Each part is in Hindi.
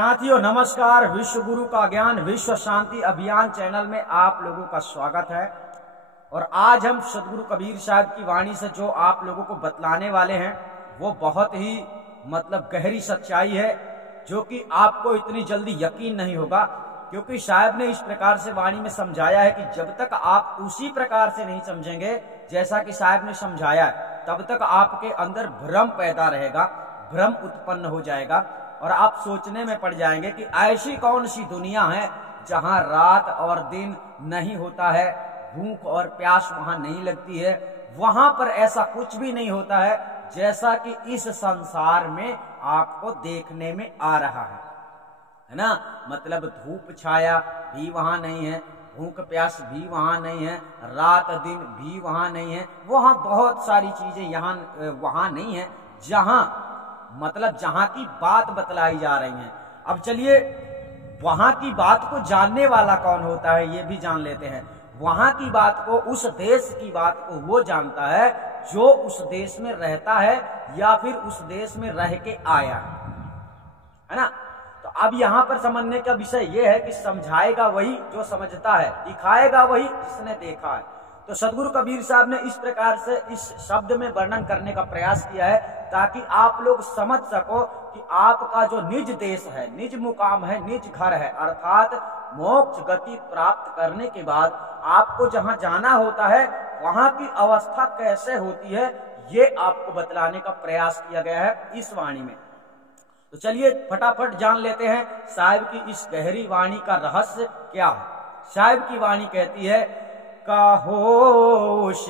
साथियों नमस्कार। विश्व गुरु का ज्ञान विश्व शांति अभियान चैनल में आप लोगों का स्वागत है। और आज हम सदगुरु कबीर साहब की वाणी से जो आप लोगों को बतलाने वाले हैं वो बहुत ही गहरी सच्चाई है, जो कि आपको इतनी जल्दी यकीन नहीं होगा, क्योंकि साहब ने इस प्रकार से वाणी में समझाया है कि जब तक आप उसी प्रकार से नहीं समझेंगे जैसा कि साहब ने समझाया है, तब तक आपके अंदर भ्रम पैदा रहेगा, भ्रम उत्पन्न हो जाएगा और आप सोचने में पड़ जाएंगे कि ऐसी कौन सी दुनिया है जहां रात और दिन नहीं होता है, भूख और प्यास वहां नहीं लगती है, वहां पर ऐसा कुछ भी नहीं होता है जैसा कि इस संसार में आपको देखने में आ रहा है ना। मतलब धूप छाया भी वहां नहीं है, भूख प्यास भी वहां नहीं है, रात दिन भी वहां नहीं है, वहां बहुत सारी चीजें यहाँ वहां नहीं है जहां की बात बतलाई जा रही है। अब चलिए वहां की बात को जानने वाला कौन होता है ये भी जान लेते हैं। वहां की बात को, उस देश की बात को वो जानता है जो उस देश में रहता है या फिर उस देश में रह के आया है ना। तो अब यहां पर समझने का विषय यह है कि समझाएगा वही जो समझता है, दिखाएगा वही जिसने देखा है। तो सदगुरु कबीर साहब ने इस प्रकार से इस शब्द में वर्णन करने का प्रयास किया है ताकि आप लोग समझ सको कि आपका जो निज देश है, निज मुकाम है, निज घर है, अर्थात मोक्ष गति प्राप्त करने के बाद आपको जहां जाना होता है वहां की अवस्था कैसे होती है, ये आपको बतलाने का प्रयास किया गया है इस वाणी में। तो चलिए फटाफट जान लेते हैं साहिब की इस गहरी वाणी का रहस्य क्या है। साहिब की वाणी कहती है, कहोश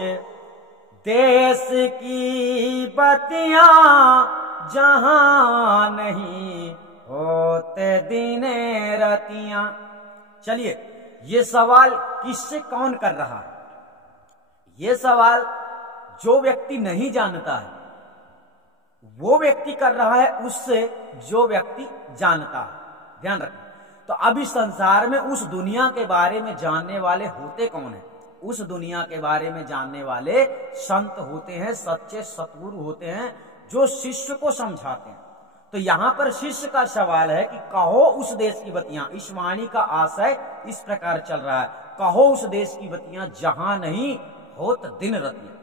देश की बतियां जहां नहीं होते दिने रतियां। चलिए ये सवाल किससे कौन कर रहा है? ये सवाल जो व्यक्ति नहीं जानता है वो व्यक्ति कर रहा है उससे जो व्यक्ति जानता है। ध्यान रखें। तो अब इस संसार में उस दुनिया के बारे में जानने वाले होते कौन है? उस दुनिया के बारे में जानने वाले संत होते हैं, सच्चे सतगुरु होते हैं जो शिष्य को समझाते हैं। तो यहां पर शिष्य का सवाल है कि कहो उस देश की बतियां। इस वाणी का आशय इस प्रकार चल रहा है, कहो उस देश की बतियां जहां नहीं होत दिन रतियां।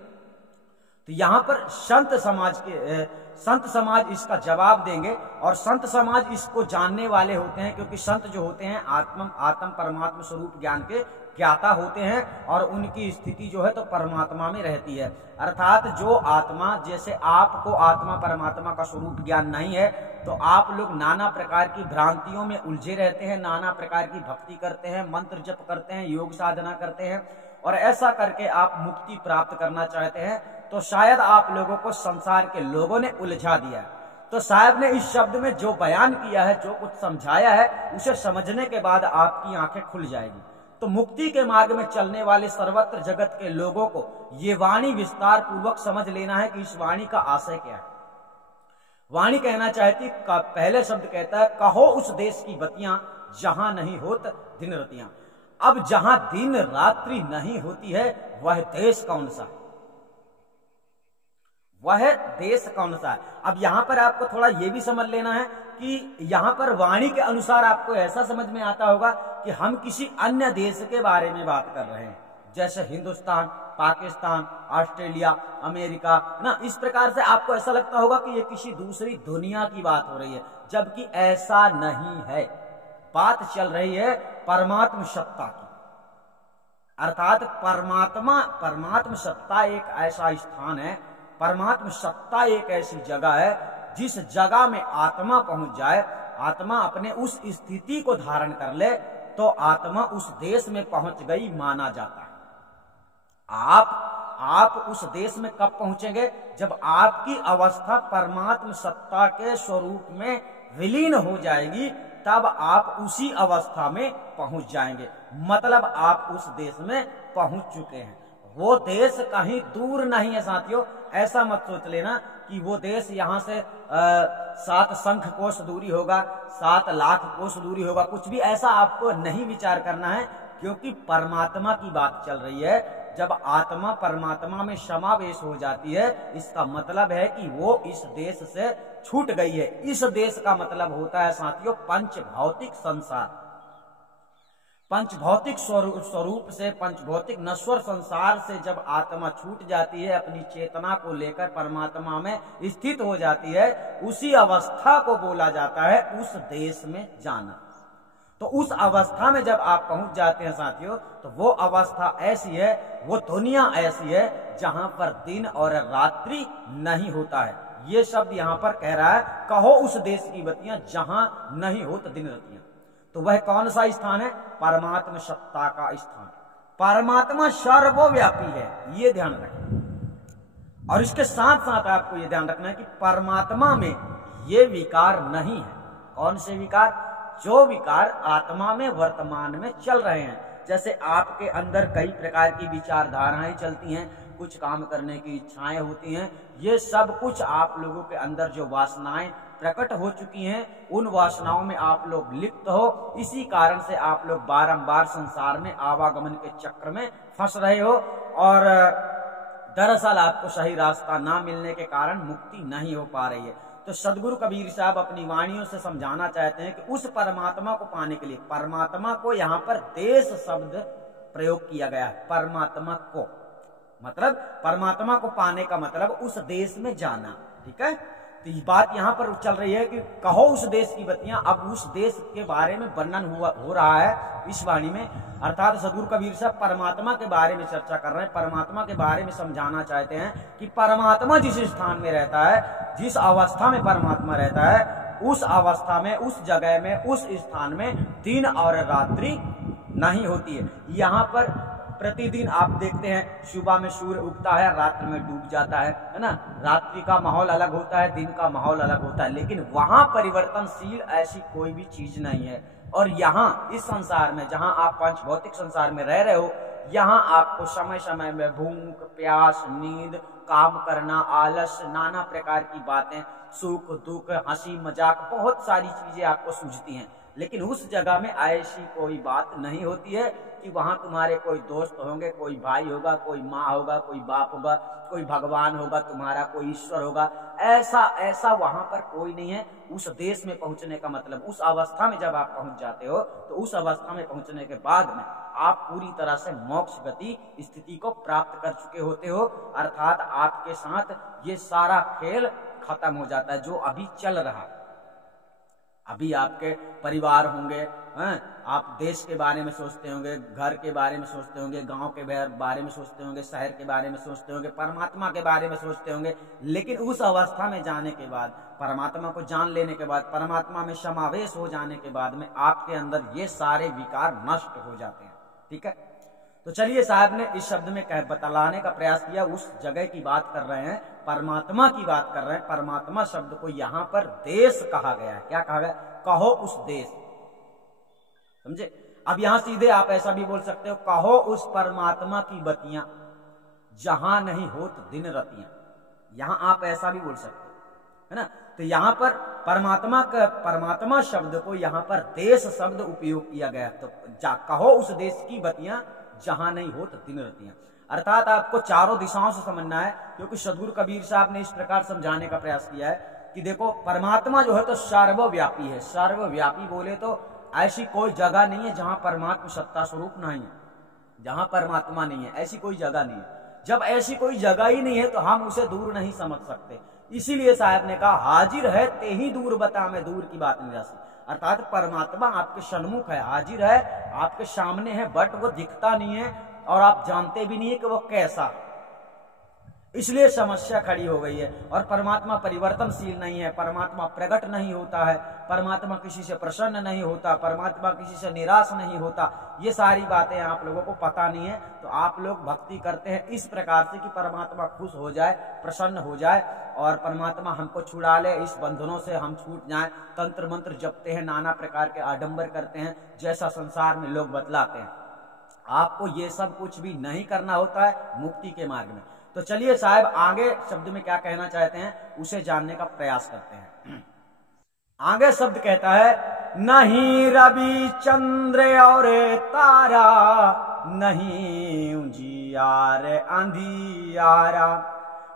तो यहां पर संत समाज इसका जवाब देंगे और संत समाज इसको जानने वाले होते हैं, क्योंकि संत जो होते हैं आत्म परमात्मा स्वरूप ज्ञान के ज्ञाता होते हैं और उनकी स्थिति जो है तो परमात्मा में रहती है। अर्थात जो आत्मा, जैसे आपको आत्मा परमात्मा का स्वरूप ज्ञान नहीं है तो आप लोग नाना प्रकार की भ्रांतियों में उलझे रहते हैं, नाना प्रकार की भक्ति करते हैं, मंत्र जप करते हैं, योग साधना करते हैं और ऐसा करके आप मुक्ति प्राप्त करना चाहते हैं। तो शायद आप लोगों को संसार के लोगों ने उलझा दिया है। तो साहब ने इस शब्द में जो बयान किया है, जो कुछ समझाया है, उसे समझने के बाद आपकी आंखें खुल जाएगी। तो मुक्ति के मार्ग में चलने वाले सर्वत्र जगत के लोगों को ये वाणी विस्तार पूर्वक समझ लेना है कि इस वाणी का आशय क्या है। वाणी कहना चाहती, पहले शब्द कहता है कहो उस देश की बतियां जहां नहीं होत दिन रतियां। अब जहां दिन रात्रि नहीं होती है वह देश कौन सा है? वह देश कौन सा है? अब यहां पर आपको थोड़ा यह भी समझ लेना है कि यहां पर वाणी के अनुसार आपको ऐसा समझ में आता होगा कि हम किसी अन्य देश के बारे में बात कर रहे हैं, जैसे हिंदुस्तान, पाकिस्तान, ऑस्ट्रेलिया, अमेरिका ना। इस प्रकार से आपको ऐसा लगता होगा कि ये किसी दूसरी दुनिया की बात हो रही है, जबकि ऐसा नहीं है। बात चल रही है परमात्म सत्ता की। अर्थात परमात्म सत्ता एक ऐसा स्थान है, परमात्म सत्ता एक ऐसी जगह है जिस जगह में आत्मा पहुंच जाए, आत्मा अपने उस स्थिति को धारण कर ले तो आत्मा उस देश में पहुंच गई माना जाता है। आप उस देश में कब पहुंचेंगे? जब आपकी अवस्था परमात्म सत्ता के स्वरूप में विलीन हो जाएगी, तब आप उसी अवस्था में पहुंच जाएंगे। मतलब आप उस देश में पहुंच चुके हैं। वो देश कहीं दूर नहीं है साथियों। ऐसा मत सोच लेना कि वो देश यहाँ से 7 शंख कोस दूरी होगा, 7 लाख कोस दूरी होगा। कुछ भी ऐसा आपको नहीं विचार करना है, क्योंकि परमात्मा की बात चल रही है। जब आत्मा परमात्मा में समावेश हो जाती है, इसका मतलब है कि वो इस देश से छूट गई है। इस देश का मतलब होता है साथियों पंच भौतिक संसार। पंच भौतिक स्वरूप से, पंच भौतिक नश्वर संसार से जब आत्मा छूट जाती है, अपनी चेतना को लेकर परमात्मा में स्थित हो जाती है, उसी अवस्था को बोला जाता है उस देश में जाना। तो उस अवस्था में जब आप पहुंच जाते हैं साथियों, तो वो अवस्था ऐसी है, वो दुनिया ऐसी है जहां पर दिन और रात्रि नहीं होता है। ये शब्द यहां पर कह रहा है, कहो उस देश की बत्तियां जहां नहीं होता दिन रातियां। तो वह कौन सा स्थान है? परमात्मा सत्ता का स्थान। परमात्मा सर्वव्यापी है, ये ध्यान रखें। और इसके साथ साथ आपको ये ध्यान रखना है कि परमात्मा में ये विकार नहीं है। कौन से विकार? जो विकार आत्मा में वर्तमान में चल रहे हैं। जैसे आपके अंदर कई प्रकार की विचारधाराएं चलती हैं, कुछ काम करने की इच्छाएं होती हैं, ये सब कुछ आप लोगों के अंदर जो वासनाएं प्रकट हो चुकी हैं, उन वासनाओं में आप लोग लिप्त हो। इसी कारण से आप लोग बारंबार संसार में आवागमन के चक्र में फंस रहे हो और दरअसल आपको सही रास्ता ना मिलने के कारण मुक्ति नहीं हो पा रही है। तो सदगुरु कबीर साहब अपनी वाणियों से समझाना चाहते हैं कि उस परमात्मा को पाने के लिए, परमात्मा को यहाँ पर देश शब्द प्रयोग किया गया है। परमात्मा को मतलब परमात्मा को पाने का मतलब उस देश में जाना। ठीक है, तो ये बात यहाँ पर चल रही है कि कहो उस देश की बत्तियां। अब उस देश के बारे में वर्णन हो रहा है इस वाणी में, अर्थात सदगुरु कबीर साहब परमात्मा के बारे में चर्चा कर रहे हैं, परमात्मा के बारे में समझाना चाहते हैं कि परमात्मा जिस स्थान में रहता है, जिस अवस्था में परमात्मा रहता है, उस अवस्था में, उस जगह में, उस स्थान में दिन और रात्रि नहीं होती है। यहाँ पर प्रतिदिन आप देखते हैं सुबह में सूर्य उगता है, रात्रि में डूब जाता है ना। रात्रि का माहौल अलग होता है, दिन का माहौल अलग होता है, लेकिन वहां परिवर्तनशील ऐसी कोई भी चीज नहीं है। और यहाँ इस संसार में जहां आप पंच भौतिक संसार में रह रहे हो, यहाँ आपको समय समय में भूख, प्यास, नींद, काम करना, आलस, नाना प्रकार की बातें, सुख दुख, हंसी मजाक, बहुत सारी चीजें आपको सूझती हैं। लेकिन उस जगह में ऐसी कोई बात नहीं होती है कि वहां तुम्हारे कोई दोस्त होंगे, कोई भाई होगा, कोई माँ होगा, कोई बाप होगा, कोई भगवान होगा तुम्हारा, कोई ईश्वर होगा। ऐसा वहां पर कोई नहीं है। उस देश में पहुंचने का मतलब, उस अवस्था में जब आप पहुंच जाते हो, तो उस अवस्था में पहुंचने के बाद में आप पूरी तरह से मोक्ष गति स्थिति को प्राप्त कर चुके होते हो। अर्थात आपके साथ ये सारा खेल खत्म हो जाता है जो अभी चल रहा है। अभी आपके परिवार होंगे, आप देश के बारे में सोचते होंगे, घर के बारे में सोचते होंगे, गांव के बारे में सोचते होंगे, शहर के बारे में सोचते होंगे, परमात्मा के बारे में सोचते होंगे। लेकिन उस अवस्था में जाने के बाद, परमात्मा को जान लेने के बाद, परमात्मा में समावेश हो जाने के बाद में आपके अंदर ये सारे विकार नष्ट हो जाते हैं। ठीक है, तो चलिए साहब ने इस शब्द में बतलाने का प्रयास किया, उस जगह की बात कर रहे हैं, परमात्मा की बात कर रहे हैं। परमात्मा शब्द को यहाँ पर देश कहा गया है। क्या कहा गया? कहो उस देश। समझे? अब यहां सीधे आप ऐसा भी बोल सकते हो, कहो उस परमात्मा की बत्तियां जहां नहीं होत दिन रतियां। यहां आप ऐसा भी बोल सकते हो, है ना। तो यहां पर परमात्मा शब्द को यहां पर देश शब्द उपयोग किया गया। तो कहो उस देश की बत्तियां जहां नहीं होत दिन रतियां, अर्थात आपको चारों दिशाओं से समझना है, क्योंकि सदगुरु कबीर साहब ने इस प्रकार समझाने का प्रयास किया है कि देखो परमात्मा जो है तो सर्वव्यापी है। सर्वव्यापी बोले तो ऐसी कोई जगह नहीं है जहां परमात्मा सत्ता स्वरूप नहीं है, जहां परमात्मा नहीं है, ऐसी कोई जगह नहीं है। जब ऐसी कोई जगह ही नहीं है तो हम उसे दूर नहीं समझ सकते। इसीलिए साहब ने कहा हाजिर है ते ही दूर बता, मैं दूर की बात नहीं रासी। अर्थात परमात्मा आपके सन्मुख है, हाजिर है, आपके सामने है, बट वो दिखता नहीं है और आप जानते भी नहीं है कि वो कैसा। इसलिए समस्या खड़ी हो गई है। और परमात्मा परिवर्तनशील नहीं है, परमात्मा प्रकट नहीं होता है, परमात्मा किसी से प्रसन्न नहीं होता, परमात्मा किसी से निराश नहीं होता। ये सारी बातें आप लोगों को पता नहीं है, तो आप लोग भक्ति करते हैं इस प्रकार से कि परमात्मा खुश हो जाए, प्रसन्न हो जाए और परमात्मा हमको छुड़ा ले, इस बंधनों से हम छूट जाएं। तंत्र मंत्र जपते हैं, नाना प्रकार के आडंबर करते हैं, जैसा संसार में लोग बतलाते हैं। आपको ये सब कुछ भी नहीं करना होता है मुक्ति के मार्ग में। तो चलिए साहब आगे शब्द में क्या कहना चाहते हैं उसे जानने का प्रयास करते हैं। आगे शब्द कहता है, नहीं रवि चंद्र और तारा, नहीं उजियार अंधियारा।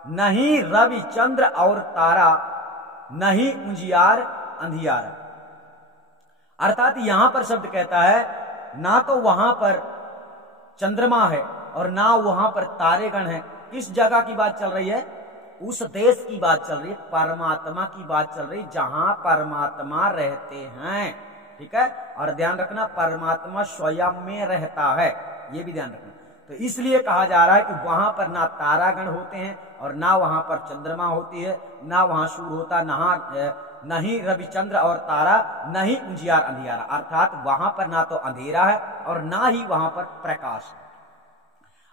नहीं रवि चंद्र और तारा, न ही उजियार अंधियारा। अर्थात यहां पर शब्द कहता है ना तो वहां पर चंद्रमा है और ना वहां पर तारेगण है। किस जगह की बात चल रही है? उस देश की बात चल रही है, परमात्मा की बात चल रही, जहां परमात्मा रहते हैं। ठीक है, और ध्यान रखना परमात्मा स्वयं में रहता है, ये भी ध्यान रखना। तो इसलिए कहा जा रहा है कि वहां पर ना तारागण होते हैं और ना वहां पर चंद्रमा होती है, ना वहां सूर्य होता, न ही रविचंद्र और तारा, न ही उजियार अंधियारा। अर्थात वहां पर ना तो अंधेरा है और ना ही वहां पर प्रकाश है।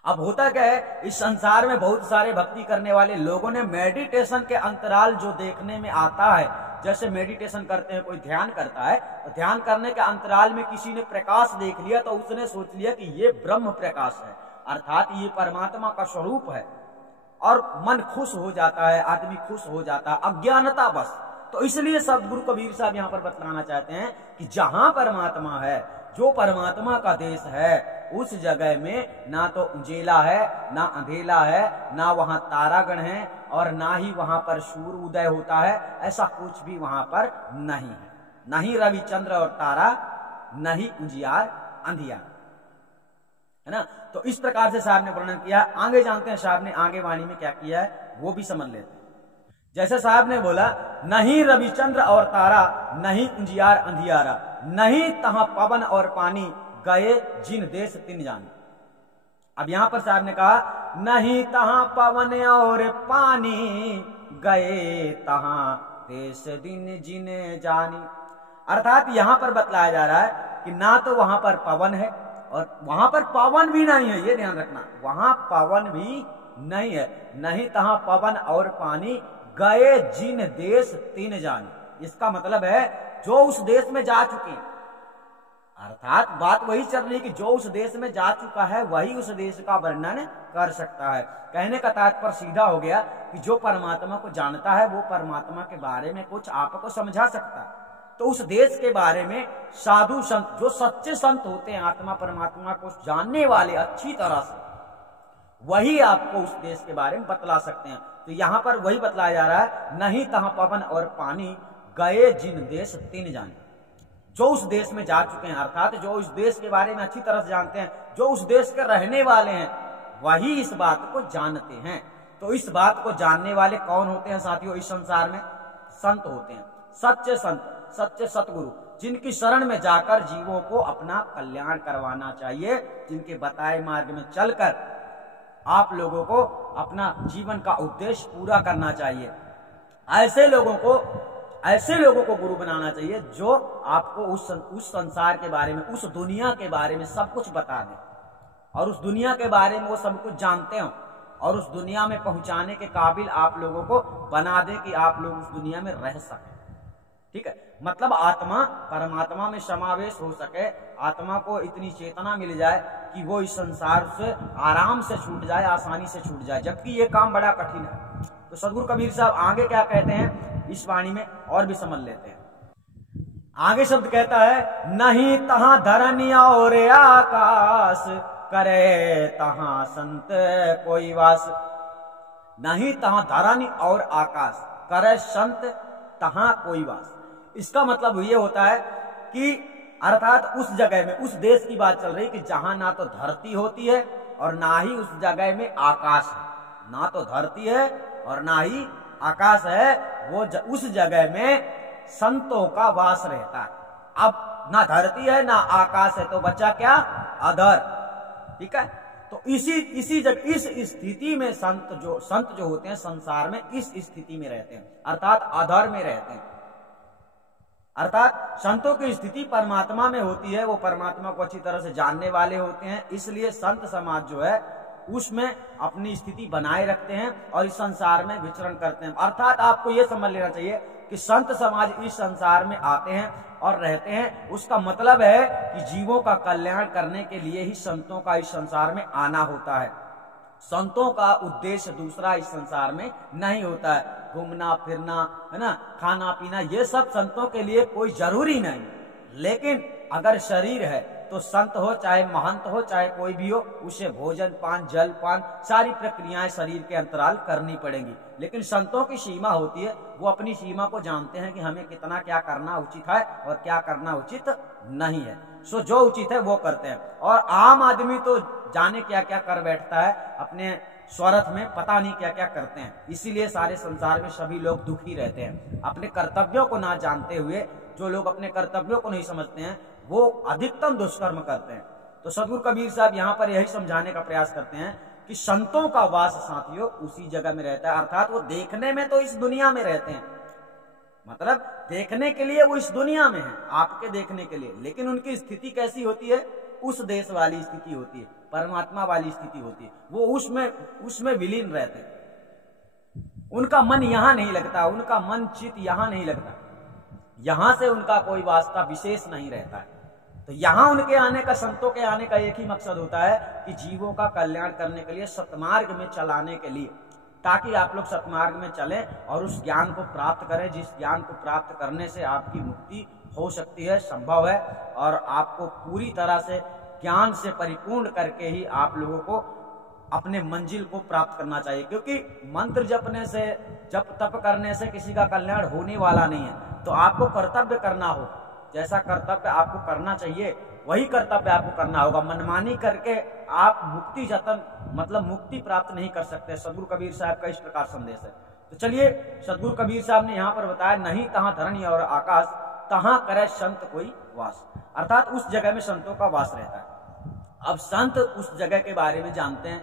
अब होता क्या है, इस संसार में बहुत सारे भक्ति करने वाले लोगों ने मेडिटेशन के अंतराल जो देखने में आता है, जैसे मेडिटेशन करते हैं, कोई ध्यान करता है तो ध्यान करने के अंतराल में किसी ने प्रकाश देख लिया तो उसने सोच लिया कि ये ब्रह्म प्रकाश है, अर्थात ये परमात्मा का स्वरूप है, और मन खुश हो जाता है, आदमी खुश हो जाता है, अज्ञानता बस। तो इसलिए सदगुरु कबीर साहब यहाँ पर बतलाना चाहते हैं कि जहां परमात्मा है, जो परमात्मा का देश है, उस जगह में ना तो उजेला है, ना अंधेला है, ना वहां तारागण है और ना ही वहां पर सूर्य उदय होता है। ऐसा कुछ भी वहां पर नहीं है, न ही रविचंद्र और तारा, न ही उजियार अंधियार, है ना। तो इस प्रकार से साहब ने वर्णन किया। आगे जानते हैं साहब ने आगे वाणी में क्या किया है, वो भी समझ लेते हैं। जैसे साहब ने बोला, नहीं रविचंद्र और तारा, नहीं उजियार अंधियारा, नहीं तहां पवन और पानी, गए जिन देश तिन जाने। अब यहां पर साहब ने कहा, नहीं तहां पवन और पानी, गए तहां देश दिन जिन जानी। अर्थात यहां पर बतलाया जा रहा है कि ना तो वहां पर पवन है और वहां पर पवन भी नहीं है, ये ध्यान रखना, वहां पवन भी नहीं है। नहीं तहां पवन और पानी, गए जिन देश तीन जाने। इसका मतलब है जो उस देश में जा चुके हैं, अर्थात बात वही चल रही कि जो उस देश में जा चुका है वही उस देश का वर्णन कर सकता है। कहने का तात्पर्य सीधा हो गया कि जो परमात्मा को जानता है वो परमात्मा के बारे में कुछ आपको समझा सकता है। तो उस देश के बारे में साधु संत, जो सच्चे संत होते हैं, आत्मा परमात्मा को जानने वाले अच्छी तरह से, वही आपको उस देश के बारे में बतला सकते हैं। तो यहां पर वही बतलाया जा रहा है, नहीं तहां पवन और पानी, गए जिन देश तीन जाने। जो उस देश में जा चुके हैं, अर्थात जो उस देश के बारे में अच्छी तरह से जानते हैं, जो उस देश के रहने वाले हैं, वही इस बात को जानते हैं। तो इस बात को जानने वाले कौन होते हैं साथियों? इस संसार में संत होते हैं, सच्चे संत, सच्चे सतगुरु, जिनकी शरण में जाकर जीवों को अपना कल्याण करवाना चाहिए, जिनके बताए मार्ग में चलकर आप लोगों को अपना जीवन का उद्देश्य पूरा करना चाहिए। ऐसे लोगों को गुरु बनाना चाहिए जो आपको उस संसार के बारे में, उस दुनिया के बारे में सब कुछ बता दें और उस दुनिया के बारे में वो सब कुछ जानते हो और उस दुनिया में पहुंचाने के काबिल आप लोगों को बना दे कि आप लोग उस दुनिया में रह सके। ठीक है, मतलब आत्मा परमात्मा में समावेश हो सके, आत्मा को इतनी चेतना मिल जाए कि वो इस संसार से आराम से छूट जाए, आसानी से छूट जाए, जबकि ये काम बड़ा कठिन है। तो सदगुरु कबीर साहब आगे क्या कहते हैं इस वाणी में और भी समझ लेते हैं। आगे शब्द कहता है, नहीं तहां धरनी और आकाश, करे तहां संत कोई वास। नहीं तहां धरनी और आकाश, करे संत तहां कोई वास। इसका मतलब ये होता है कि अर्थात उस जगह में, उस देश की बात चल रही कि जहां ना तो धरती होती है और ना ही उस जगह में आकाश है। ना तो धरती है और ना ही आकाश है, वो उस जगह में संतों का वास रहता है। अब ना धरती है ना आकाश है तो बचा क्या? अधर। ठीक है, तो इसी जगह, इस स्थिति में संत जो होते हैं संसार में इस स्थिति में रहते हैं, अर्थात अधर में रहते हैं। अर्थात संतों की स्थिति परमात्मा में होती है, वो परमात्मा को अच्छी तरह से जानने वाले होते हैं, इसलिए संत समाज जो है उसमें अपनी स्थिति बनाए रखते हैं और इस संसार में विचरण करते हैं। अर्थात आपको यह समझ लेना चाहिए कि संत समाज इस संसार में आते हैं और रहते हैं, उसका मतलब है कि जीवों का कल्याण करने के लिए ही संतों का इस संसार में आना होता है। संतों का उद्देश्य दूसरा इस संसार में नहीं होता है, घूमना फिरना, है ना, खाना पीना, ये सब संतों के लिए कोई जरूरी नहीं। लेकिन अगर शरीर है तो संत हो चाहे महंत हो चाहे कोई भी हो, उसे भोजन पान जल पान सारी प्रक्रियाएं शरीर के अंतराल करनी पड़ेंगी। लेकिन संतों की सीमा होती है, वो अपनी सीमा को जानते हैं कि हमें कितना क्या करना उचित है और क्या करना उचित नहीं है। सो जो उचित है वो करते हैं। और आम आदमी तो जाने क्या क्या कर बैठता है, अपने स्वार्थ में पता नहीं क्या क्या करते हैं। इसीलिए सारे संसार में सभी लोग दुखी रहते हैं। अपने कर्तव्यों को ना जानते हुए जो लोग अपने कर्तव्यों को नहीं समझते हैं, वो अधिकतम दुष्कर्म करते हैं। तो सदगुरु कबीर साहब यहाँ पर यही समझाने का प्रयास करते हैं कि संतों का वास साथियों उसी जगह में रहता है। अर्थात वो देखने में तो इस दुनिया में रहते हैं, मतलब देखने के लिए वो इस दुनिया में है, आपके देखने के लिए, लेकिन उनकी स्थिति कैसी होती है? उस देश वाली स्थिति होती है, परमात्मा वाली स्थिति होती है। वो उसमें विलीन रहते हैं। उनका मन यहां नहीं लगता, उनका मन चित यहां नहीं लगता, यहां से उनका कोई वास्ता विशेष नहीं रहता है। तो यहां उनके आने का, संतों के आने का एक ही मकसद होता है कि जीवों का कल्याण करने के लिए, सतमार्ग में चलाने के लिए, ताकि आप लोग सतमार्ग में चलें और उस ज्ञान को प्राप्त करें जिस ज्ञान को प्राप्त करने से आपकी मुक्ति हो सकती है, संभव है। और आपको पूरी तरह से ज्ञान से परिपूर्ण करके ही आप लोगों को अपने मंजिल को प्राप्त करना चाहिए। क्योंकि मंत्र जपने से, जप तप करने से किसी का कल्याण होने वाला नहीं है। तो आपको कर्तव्य करना हो, जैसा कर्तव्य आपको करना चाहिए वही कर्तव्य आपको करना होगा। मनमानी करके आप मुक्ति जतन, मतलब मुक्ति प्राप्त नहीं कर सकते। सदगुरु कबीर साहब का इस प्रकार संदेश है। तो चलिए, सदगुरु कबीर साहब ने यहाँ पर बताया, नहीं तहां धरणी और आकाश, तहां करे संत कोई वास। अर्थात उस जगह में संतों का वास रहता है। अब संत उस जगह के बारे में जानते हैं,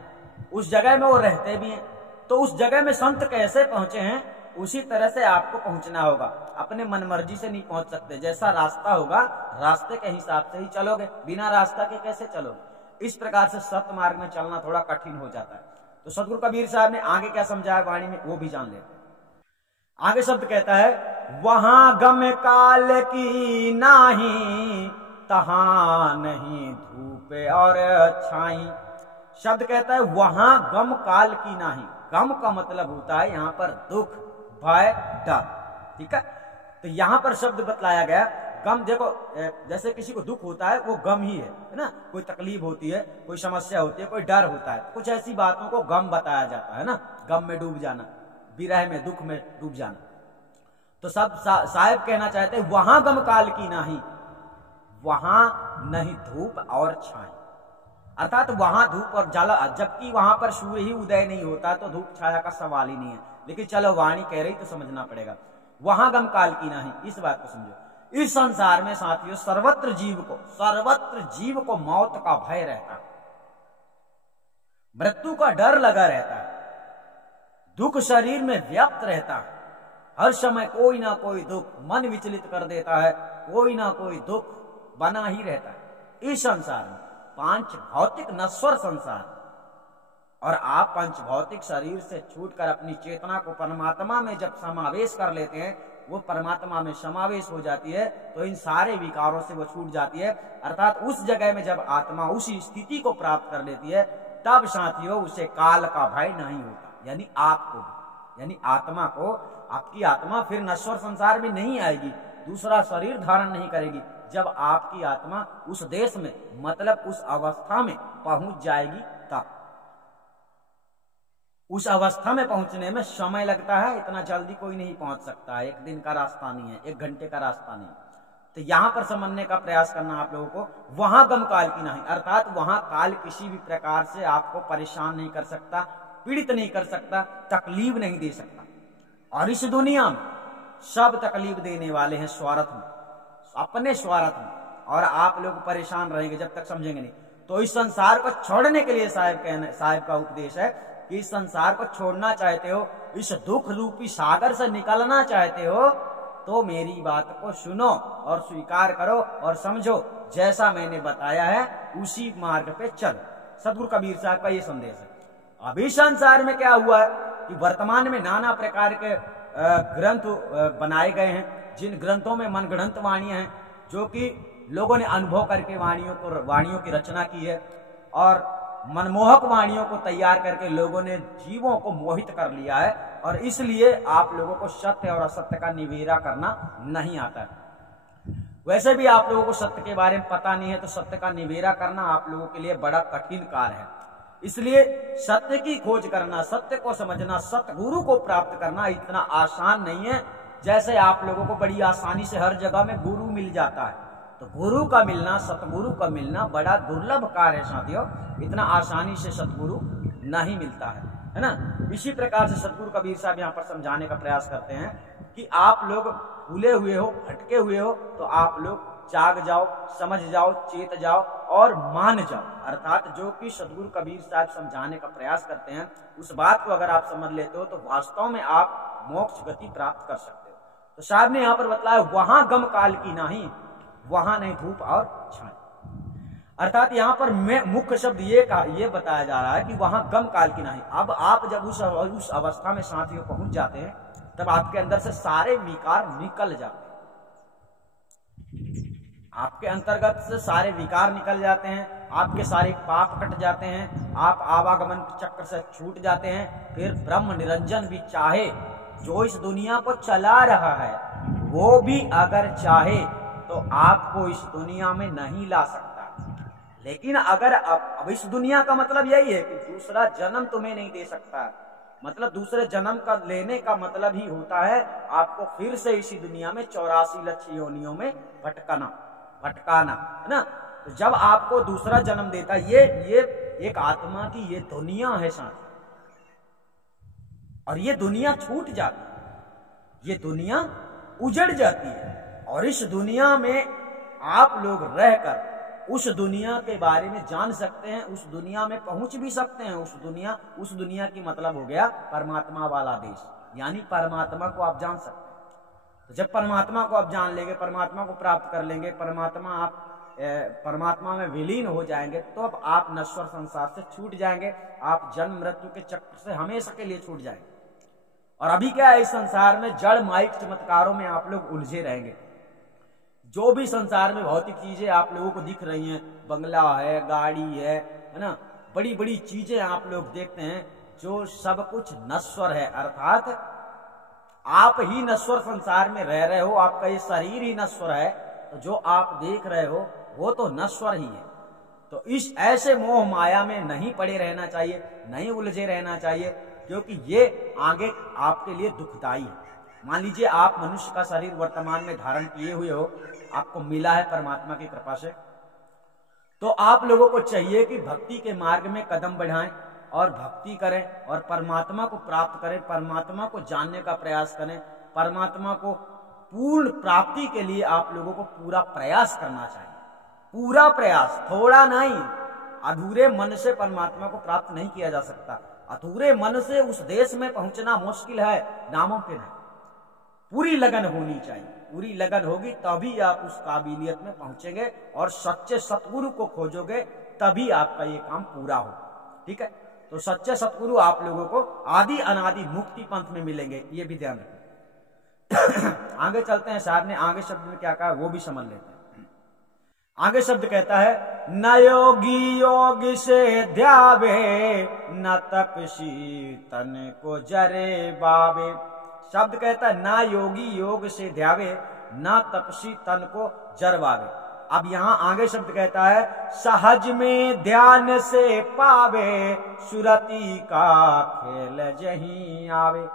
उस जगह में वो रहते भी हैं। तो उस जगह में संत कैसे पहुंचे हैं, उसी तरह से आपको पहुंचना होगा। अपने मनमर्जी से नहीं पहुंच सकते। जैसा रास्ता होगा, रास्ते के हिसाब से ही चलोगे, बिना रास्ता के कैसे चलोगे? इस प्रकार से सत्य मार्ग में चलना थोड़ा कठिन हो जाता है। तो सदगुरु कबीर साहब ने आगे क्या समझाया वाणी में, वो भी जान लेते हैं। आगे शब्द कहता है, वहां गम काल की नाही, तहां नहीं धूप और छाई। शब्द कहता है वहां गम काल की नाही। गम का मतलब होता है यहाँ पर दुख, भय, डर। ठीक है, तो यहां पर शब्द बतलाया गया गम। देखो, जैसे किसी को दुख होता है वो गम ही है ना। कोई तकलीफ होती है, कोई समस्या होती है, कोई डर होता है, कुछ ऐसी बातों को गम बताया जाता है ना। गम में डूब जाना, विरह में, दुख में डूब जाना। तो सब साहब कहना चाहते हैं वहां गम काल की नाही, वहां नहीं धूप और छाई। अर्थात वहां धूप और जल, जबकि वहां पर सूर्य ही उदय नहीं होता तो धूप छाया का सवाल ही नहीं है। लेकिन चलो वाणी कह रही तो समझना पड़ेगा। वहां गम काल की नाही, इस बात को समझो। इस संसार में साथियों सर्वत्र जीव को मौत का भय रहता है, मृत्यु का डर लगा रहता है, दुख शरीर में व्याप्त रहता है। हर समय कोई ना कोई दुख मन विचलित कर देता है, कोई ना कोई दुख बना ही रहता है। इस संसार में पांच भौतिक नश्वर संसार, और आप पंच भौतिक शरीर से छूटकर अपनी चेतना को परमात्मा में जब समावेश कर लेते हैं, वो परमात्मा में समावेश हो जाती है, तो इन सारे विकारों से वो छूट जाती है। अर्थात उस जगह में जब आत्मा उसी स्थिति को प्राप्त कर लेती है, तब साथियों उसे काल का भय नहीं होता। यानी आपको, यानी आत्मा को, आपकी आत्मा फिर नश्वर संसार में नहीं आएगी, दूसरा शरीर धारण नहीं करेगी। जब आपकी आत्मा उस देश में, मतलब उस अवस्था में पहुंच जाएगी, तब उस अवस्था में पहुंचने में समय लगता है, इतना जल्दी कोई नहीं पहुंच सकता। एक दिन का रास्ता नहीं है, एक घंटे का रास्ता नहीं। तो यहां पर समझने का प्रयास करना आप लोगों को, वहां गम काल की नहीं, अर्थात वहां काल किसी भी प्रकार से आपको परेशान नहीं कर सकता, पीड़ित नहीं कर सकता, तकलीफ नहीं दे सकता। और इस दुनिया में सब तकलीफ देने वाले हैं स्वार्थ में, अपने स्वार्थ में, और आप लोग परेशान रहेंगे जब तक समझेंगे नहीं। तो इस संसार को छोड़ने के लिए साहब का उपदेश है कि इस संसार को छोड़ना चाहते हो, इस दुख रूपी सागर से निकलना चाहते हो, तो मेरी बात को सुनो और स्वीकार करो और समझो, जैसा मैंने बताया है उसी मार्ग पे चलो। सदगुरु कबीर साहब का ये संदेश है। अभी संसार में क्या हुआ है कि वर्तमान में नाना प्रकार के ग्रंथ बनाए गए हैं, जिन ग्रंथों में मनगढ़ंत वाणियां हैं, जो कि लोगों ने अनुभव करके वाणियों की रचना की है, और मनमोहक वाणियों को तैयार करके लोगों ने जीवों को मोहित कर लिया है। और इसलिए आप लोगों को सत्य और असत्य का निवेरा करना नहीं आता है। वैसे भी आप लोगों को सत्य के बारे में पता नहीं है, तो सत्य का निवेरा करना आप लोगों के लिए बड़ा कठिन कार्य है। इसलिए सत्य की खोज करना, सत्य को समझना, सतगुरु को प्राप्त करना इतना आसान नहीं है जैसे आप लोगों को बड़ी आसानी से हर जगह में गुरु मिल जाता है। तो गुरु का मिलना, सतगुरु का मिलना बड़ा दुर्लभ कार्य है साथियों। इतना आसानी से सतगुरु नहीं मिलता है ना। इसी प्रकार से सतगुरु कबीर साहब यहाँ पर समझाने का प्रयास करते हैं कि आप लोग भूले हुए हो, भटके हुए हो, तो आप लोग जाग जाओ, समझ जाओ, चेत जाओ और मान जाओ। अर्थात जो कि सतगुरु कबीर साहब समझाने का प्रयास करते हैं, उस बात को अगर आप समझ लेते हो तो वास्तव में आप मोक्ष गति प्राप्त कर सकते हो। तो साहब ने यहाँ पर बतलाया, वहां गम काल की नहीं, वहां नहीं धूप और छाया। अर्थात यहाँ पर मुख्य शब्द ये बताया जा रहा है कि वहां गम काल की नहीं। अब आप जब उस अवस्था में साथियों पहुंच जाते हैं, तब आपके अंदर से सारे विकार निकल जाते हैं, आपके अंतर्गत से सारे विकार निकल जाते हैं, आपके सारे पाप कट जाते हैं, आप आवागमन चक्र से छूट जाते हैं। फिर ब्रह्म निरंजन भी चाहे, जो इस दुनिया को चला रहा है, वो भी अगर चाहे तो आपको इस दुनिया में नहीं ला सकता। लेकिन अगर अब इस दुनिया का मतलब यही है कि दूसरा जन्म तुम्हें नहीं दे सकता। मतलब दूसरे जन्म का लेने का मतलब ही होता है आपको फिर से इसी दुनिया में 84 लक्ष योनियों में भटकाना, है ना। तो जब आपको दूसरा जन्म देता है, ये एक आत्मा की ये दुनिया है साथ, और ये दुनिया छूट जाती है, ये दुनिया उजड़ जाती है। और इस दुनिया में आप लोग रहकर उस दुनिया के बारे में जान सकते हैं, उस दुनिया में पहुंच भी सकते हैं। उस दुनिया की मतलब हो गया परमात्मा वाला देश, यानी परमात्मा को आप जान सकते हैं। तो जब परमात्मा को आप जान लेंगे, परमात्मा को प्राप्त कर लेंगे, परमात्मा में विलीन हो जाएंगे, तो अब आप नश्वर संसार से छूट जाएंगे, आप जन्म मृत्यु के चक्र से हमेशा के लिए छूट जाएंगे। और अभी क्या है, इस संसार में जड़ माइक चमत्कारों में आप लोग उलझे रहेंगे। जो भी संसार में भौतिक चीजें आप लोगों को दिख रही हैं, बंगला है, गाड़ी है ना, बड़ी बड़ी चीजें आप लोग देखते हैं, जो सब कुछ नश्वर है। अर्थात आप ही नश्वर संसार में रह रहे हो, आपका ये शरीर ही नश्वर है, तो जो आप देख रहे हो वो तो नश्वर ही है। तो इस ऐसे मोह माया में नहीं पड़े रहना चाहिए, नहीं उलझे रहना चाहिए, क्योंकि ये आगे आपके लिए दुखदाई है। मान लीजिए आप मनुष्य का शरीर वर्तमान में धारण किए हुए हो, आपको मिला है परमात्मा की कृपा से, तो आप लोगों को चाहिए कि भक्ति के मार्ग में कदम बढ़ाएं और भक्ति करें और परमात्मा को प्राप्त करें, परमात्मा को जानने का प्रयास करें। परमात्मा को पूर्ण प्राप्ति के लिए आप लोगों को पूरा प्रयास करना चाहिए, पूरा प्रयास, थोड़ा नहीं। अधूरे मन से परमात्मा को प्राप्त नहीं किया जा सकता, अधूरे मन से उस देश में पहुंचना मुश्किल है, नामुमकिन है। पूरी लगन होनी चाहिए, पूरी लगन होगी तभी आप उस काबिलियत में पहुंचेंगे और सच्चे सतगुरु को खोजोगे, तभी आपका ये काम पूरा होगा। ठीक है, तो सच्चे सतगुरु आप लोगों को आदि अनादि मुक्ति पंथ में मिलेंगे, ये भी ध्यान रखें। आगे चलते हैं, साहब ने आगे शब्द में क्या कहा वो भी समझ लेते हैं। आगे शब्द कहता है, न योगी योग से ध्यावे, न तपसी तन को जरे बावे। शब्द कहता है ना योगी योग से ध्यावे, ना तपसी तन को जरवावे। अब यहां आगे शब्द कहता है, सहज में ध्यान से पावे, सुरती का खेल जहीं आवे।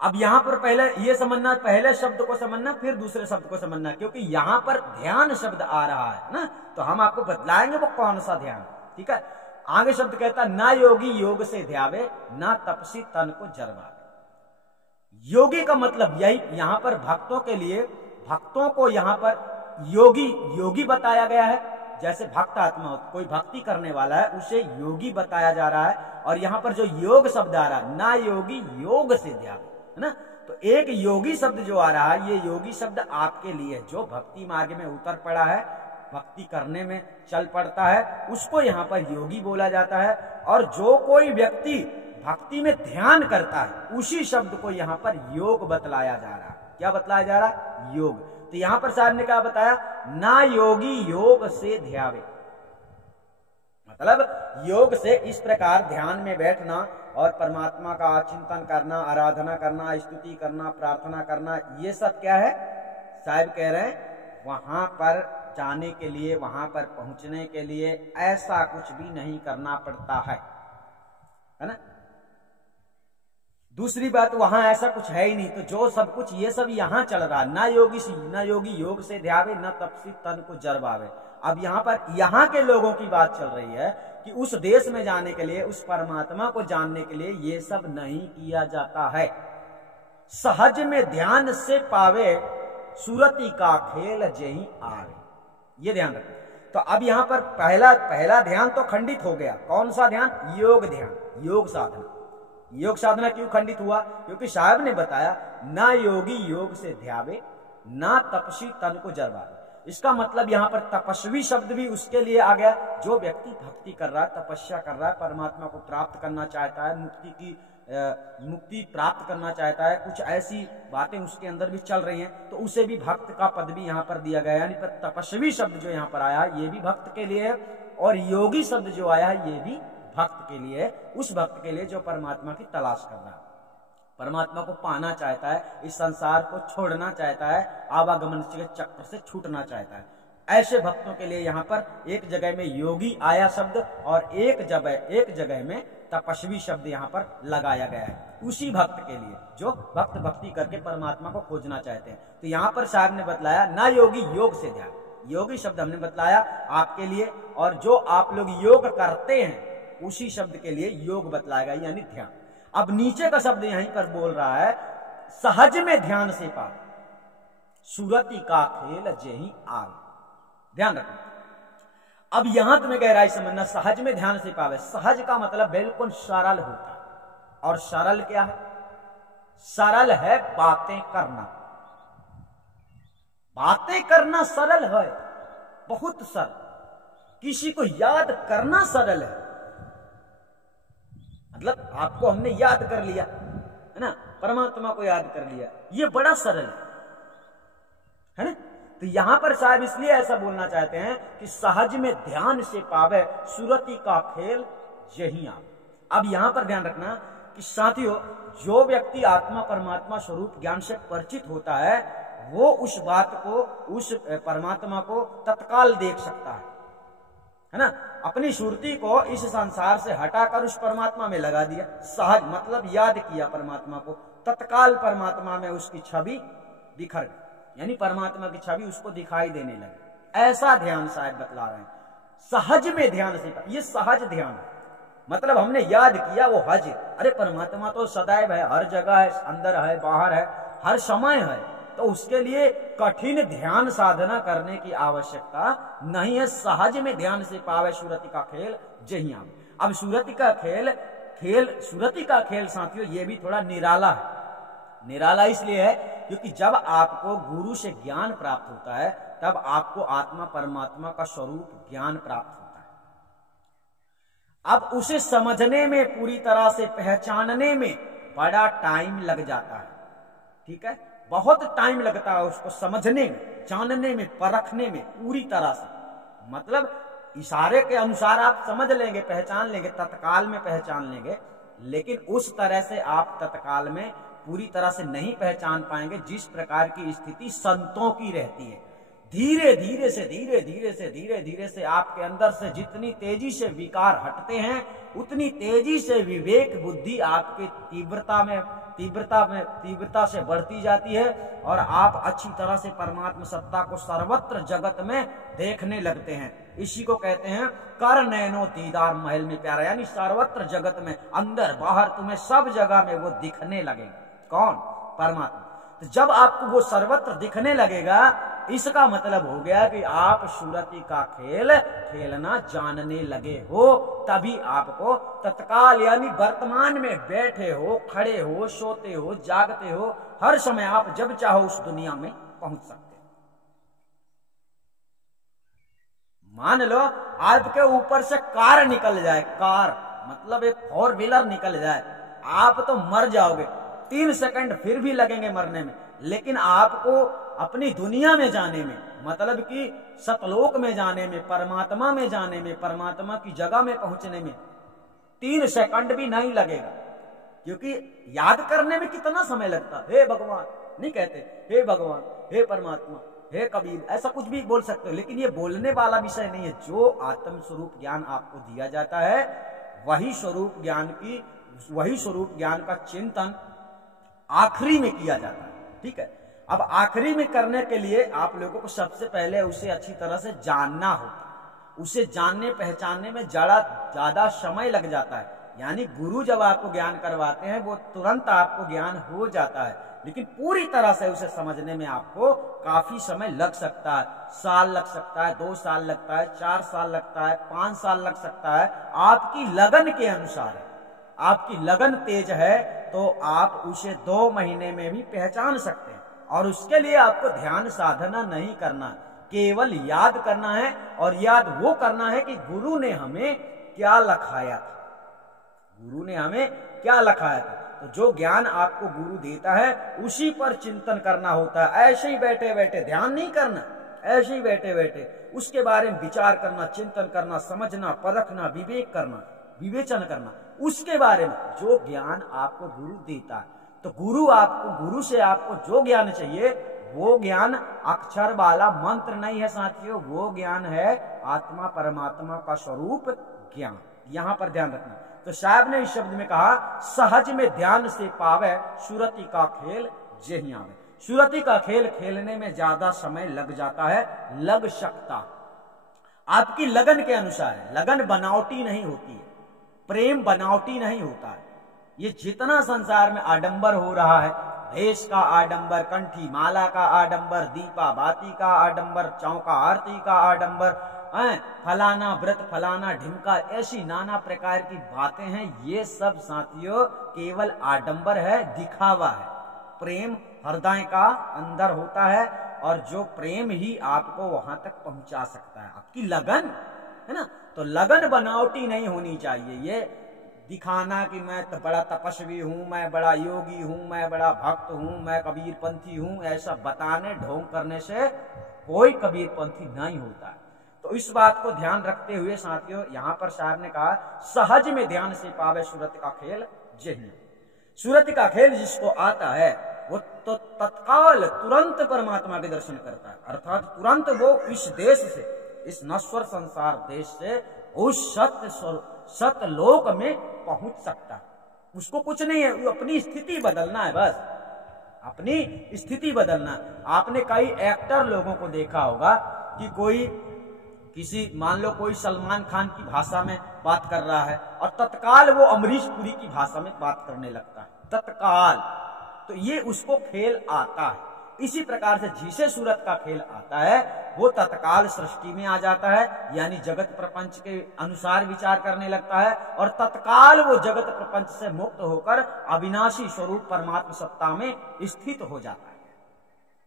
अब यहां पर पहले ये समझना, पहले शब्द को समझना फिर दूसरे शब्द को समझना, क्योंकि यहां पर ध्यान शब्द आ रहा है ना, तो हम आपको बतलाएंगे वो कौन सा ध्यान। ठीक है, आगे शब्द कहता है, ना योगी योग से ध्यावे, ना तपसी तन को जरवावे। योगी का मतलब यही, यहां पर भक्तों के लिए, भक्तों को यहां पर योगी बताया गया है। जैसे भक्त आत्मा, कोई भक्ति करने वाला है, उसे योगी बताया जा रहा है। और यहां पर जो योग शब्द आ रहा है, ना योगी योग से ध्यावे, है ना। तो एक योगी शब्द जो आ रहा है, ये योगी शब्द आपके लिए, जो भक्ति मार्ग में उतर पड़ा है, भक्ति करने में चल पड़ता है, उसको यहाँ पर योगी बोला जाता है। और जो कोई व्यक्ति भक्ति में ध्यान करता है, उसी शब्द को यहाँ पर योग बतलाया जा रहा है। क्या बतलाया जा रहा है? योग। तो यहाँ पर साहब ने क्या बताया, ना योगी योग से ध्यावे, मतलब योग से इस प्रकार ध्यान में बैठना और परमात्मा का चिंतन करना, आराधना करना, स्तुति करना, प्रार्थना करना, ये सब क्या है? साहब कह रहे हैं वहां पर जाने के लिए, वहां पर पहुंचने के लिए ऐसा कुछ भी नहीं करना पड़ता है ना। दूसरी बात, वहां ऐसा कुछ है ही नहीं, तो जो सब कुछ ये सब यहां चल रहा है, न योगी योग से ध्यावे, न तपसी तन को जरवावे। अब यहाँ पर यहाँ के लोगों की बात चल रही है कि उस देश में जाने के लिए, उस परमात्मा को जानने के लिए ये सब नहीं किया जाता है। सहज में ध्यान से पावे, सुरती का खेल जही आवे, ये ध्यान रखें। तो अब यहाँ पर पहला ध्यान तो खंडित हो गया। कौन सा ध्यान? योग ध्यान, योग साधना। योग साधना क्यों खंडित हुआ? क्योंकि साहब ने बताया ना योगी योग से ध्यावे, ना तपस्वी तन को जरवावे। इसका मतलब यहाँ पर तपस्वी शब्द भी उसके लिए आ गया जो व्यक्ति भक्ति कर रहा है, तपस्या कर रहा है, परमात्मा को प्राप्त करना चाहता है, मुक्ति प्राप्त करना चाहता है, कुछ ऐसी बातें उसके अंदर भी चल रही हैं, तो उसे भी भक्त का पद भी यहाँ पर दिया गया। यानी पर तपस्वी शब्द जो यहाँ पर आया है ये भी भक्त के लिए है, और योगी शब्द जो आया है ये भी भक्त के लिए, उस भक्त के लिए जो परमात्मा की तलाश कर रहा है, परमात्मा को पाना चाहता है, इस संसार को छोड़ना चाहता है, आवागमन के चक्र से छूटना चाहता है। ऐसे भक्तों के लिए यहाँ पर एक जगह में योगी आया शब्द और एक जगह में तपस्वी शब्द यहाँ पर लगाया गया है, उसी भक्त के लिए जो भक्त भक्ति करके परमात्मा को खोजना चाहते हैं। तो यहाँ पर साहब ने बतलाया ना योगी योग से ध्यान, योगी शब्द हमने बतलाया आपके लिए, और जो आप लोग योग करते हैं उसी शब्द के लिए योग बतलाया गया, यानी ध्यान। अब नीचे का शब्द यहीं पर बोल रहा है सहज में ध्यान से पा, सुरती का खेल जही आग। ध्यान रखना। अब यहां तुम्हें गहराई समझना, सहज में ध्यान से पावे। सहज का मतलब बिल्कुल सरल होता है, और सरल क्या है? सरल है बातें करना। बातें करना सरल है, बहुत सरल। किसी को याद करना सरल है, मतलब आपको हमने याद कर लिया है ना, परमात्मा को याद कर लिया, ये बड़ा सरल है ना। तो यहां पर साहब इसलिए ऐसा बोलना चाहते हैं कि सहज में ध्यान से पावे, सुरती का खेल यही आवे। अब यहां पर ध्यान रखना कि साथियों, जो व्यक्ति आत्मा परमात्मा स्वरूप ज्ञान से परिचित होता है वो उस बात को, उस परमात्मा को तत्काल देख सकता है ना। अपनी सुरती को इस संसार से हटाकर उस परमात्मा में लगा दिया, सहज मतलब याद किया परमात्मा को, तत्काल परमात्मा में उसकी छवि बिखर गई, यानी परमात्मा की छवि उसको दिखाई देने लगी। ऐसा ध्यान साहब बतला रहे हैं, सहज में ध्यान से। ये सहज ध्यान है, मतलब हमने याद किया वो हज। अरे परमात्मा तो सदैव है, हर जगह है, अंदर है, बाहर है, हर समय है, तो उसके लिए कठिन ध्यान साधना करने की आवश्यकता नहीं है। सहज में ध्यान से पावे, सुरती का खेल जही आवे। अब सुरती का खेल साथियों ये भी थोड़ा निराला है। निराला इसलिए है क्योंकि जब आपको गुरु से ज्ञान प्राप्त होता है तब आपको आत्मा परमात्मा का स्वरूप ज्ञान प्राप्त होता है। अब उसे समझने में, पूरी तरह से पहचानने में बड़ा टाइम लग जाता है, ठीक है, बहुत टाइम लगता है उसको समझने में, जानने में, परखने में पूरी तरह से। मतलब इशारे के अनुसार आप समझ लेंगे, पहचान लेंगे, तत्काल में पहचान लेंगे, लेकिन उस तरह से आप तत्काल में पूरी तरह से नहीं पहचान पाएंगे जिस प्रकार की स्थिति संतों की रहती है। धीरे धीरे से आपके अंदर से जितनी तेजी से विकार हटते हैं उतनी तेजी से विवेक बुद्धि आपकी तीव्रता से बढ़ती जाती है, और आप अच्छी तरह से परमात्मा सत्ता को सर्वत्र जगत में देखने लगते हैं। इसी को कहते हैं कर नैनो दीदार महल में प्यारा, यानी सर्वत्र जगत में, अंदर बाहर तुम्हें सब जगह में वो दिखने लगेगा। कौन? परमात्मा। तो जब आपको वो सर्वत्र दिखने लगेगा, इसका मतलब हो गया कि आप सुरती का खेल खेलना जानने लगे हो। तभी आपको तत्काल, यानी वर्तमान में बैठे हो, खड़े हो, सोते हो, जागते हो, हर समय आप जब चाहो उस दुनिया में पहुंच सकते हो। मान लो आपके ऊपर से कार निकल जाए, कार मतलब एक 4 व्हीलर निकल जाए, आप तो मर जाओगे, 3 सेकंड फिर भी लगेंगे मरने में, लेकिन आपको अपनी दुनिया में जाने में, मतलब कि सतलोक में जाने में, परमात्मा में जाने में, परमात्मा की जगह में पहुंचने में 3 सेकंड भी नहीं लगेगा। क्योंकि याद करने में कितना समय लगता, हे भगवान नहीं कहते, हे भगवान, हे परमात्मा, हे कबीर, ऐसा कुछ भी बोल सकते हो, लेकिन ये बोलने वाला विषय नहीं है। जो आत्म स्वरूप ज्ञान आपको दिया जाता है वही स्वरूप ज्ञान का चिंतन आखिरी में किया जाता है। ठीक है, अब आखिरी में करने के लिए आप लोगों को सबसे पहले उसे अच्छी तरह से जानना होता है। उसे जानने पहचानने में ज्यादा समय लग जाता है। यानी गुरु जब आपको ज्ञान करवाते हैं वो तुरंत आपको ज्ञान हो जाता है, लेकिन पूरी तरह से उसे समझने में आपको काफी समय लग सकता है। साल लग सकता है, 2 साल लगता है, 4 साल लगता है, 5 साल लग सकता है। आपकी लगन के अनुसार है। आपकी लगन तेज है तो आप उसे 2 महीने में भी पहचान सकते हैं। और उसके लिए आपको ध्यान साधना नहीं करना, केवल याद करना है। और याद वो करना है कि गुरु ने हमें क्या लिखाया था, गुरु ने हमें क्या लिखाया था। तो जो ज्ञान आपको गुरु देता है उसी पर चिंतन करना होता है। ऐसे ही बैठे बैठे ध्यान नहीं करना, ऐसे ही बैठे बैठे उसके बारे में विचार करना, चिंतन करना, समझना, परखना, विवेक करना, विवेचन करना उसके बारे में, जो ज्ञान आपको गुरु देता है। तो गुरु से आपको जो ज्ञान चाहिए वो ज्ञान अक्षर वाला मंत्र नहीं है साथियों, वो ज्ञान है आत्मा परमात्मा का स्वरूप ज्ञान। यहां पर ध्यान रखना। तो साहब ने इस शब्द में कहा, सहज में ध्यान से पावे सुरति का खेल जेहि आवे। सुरति का खेल खेलने में ज्यादा समय लग जाता है, लग सकता। आपकी लगन के अनुसार है। लगन बनावटी नहीं होती है, प्रेम बनावटी नहीं होता है। ये जितना संसार में आडंबर हो रहा है, देश का आडंबर, कंठी माला का आडंबर, दीपा बाती का आडंबर, चौका आरती का आडंबर, फलाना व्रत, फलाना ढिमका, ऐसी नाना प्रकार की बातें हैं। ये सब साथियों केवल आडंबर है, दिखावा है। प्रेम हृदय का अंदर होता है और जो प्रेम ही आपको वहां तक पहुंचा सकता है। आपकी लगन है ना, तो लगन बनावटी नहीं होनी चाहिए। ये दिखाना कि मैं तो बड़ा तपस्वी हूं, मैं बड़ा योगी हूं, मैं बड़ा भक्त हूं, मैं कबीर पंथी हूं, ऐसा बताने ढोंग करने से कोई कबीर पंथी नहीं होता है। तो इस बात को ध्यान रखते हुए साथियों यहां पर साहब ने कहा, सहज में ध्यान से पावे सूरत का खेल जेहि। सूरत का खेल जिसको आता है वो तो तत्काल तुरंत परमात्मा के दर्शन करता है। अर्थात तुरंत वो इस देश से, इस नश्वर संसार देश से उस सत्य लोक में पहुंच सकता है। उसको कुछ नहीं है, वो अपनी स्थिति बदलना है, बस अपनी स्थिति बदलना। आपने कई एक्टर लोगों को देखा होगा कि कोई मान लो कोई सलमान खान की भाषा में बात कर रहा है और तत्काल वो अमरीश पुरी की भाषा में बात करने लगता है, तत्काल। तो ये उसको खेल आता है। इसी प्रकार से जिसे सूरत का खेल आता है वो तत्काल सृष्टि में आ जाता है, यानी जगत प्रपंच के अनुसार विचार करने लगता है और तत्काल वो जगत प्रपंच से मुक्त होकर अविनाशी स्वरूप परमात्मा सत्ता में स्थित हो जाता है।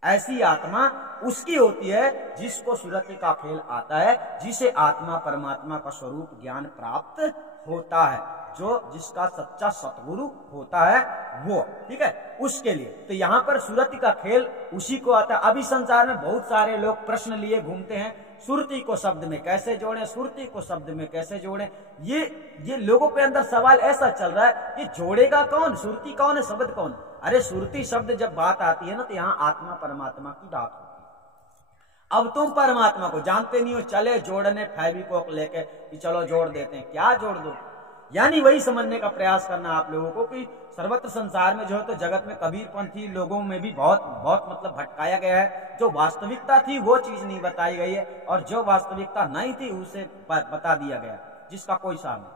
ऐसी आत्मा उसकी होती है जिसको सूरत का खेल आता है, जिसे आत्मा परमात्मा का स्वरूप ज्ञान प्राप्त होता है, जिसका सच्चा सतगुरु होता है वो। ठीक है, उसके लिए तो यहाँ पर सूरती का खेल उसी को आता है। अभी संसार में बहुत सारे लोग प्रश्न लिए घूमते हैं, सुरती को शब्द में कैसे जोड़ें, सुरती को शब्द में कैसे जोड़ें। ये लोगों के अंदर सवाल ऐसा चल रहा है कि जोड़ेगा कौन, सुरती कौन है, शब्द कौन है। अरे सुरती शब्द जब बात आती है ना तो यहाँ आत्मा परमात्मा की बात होती है। अब तुम परमात्मा को जानते नहीं हो, चले जोड़ने फेविकोल लेके कि चलो जोड़ देते हैं, क्या जोड़ दो। यानी वही समझने का प्रयास करना आप लोगों को कि सर्वत्र संसार में जो है तो जगत में कबीर पंथी लोगों में भी बहुत मतलब भटकाया गया है। जो वास्तविकता थी वो चीज नहीं बताई गई है और जो वास्तविकता नहीं थी उसे बता दिया गया, जिसका कोई सार नहीं।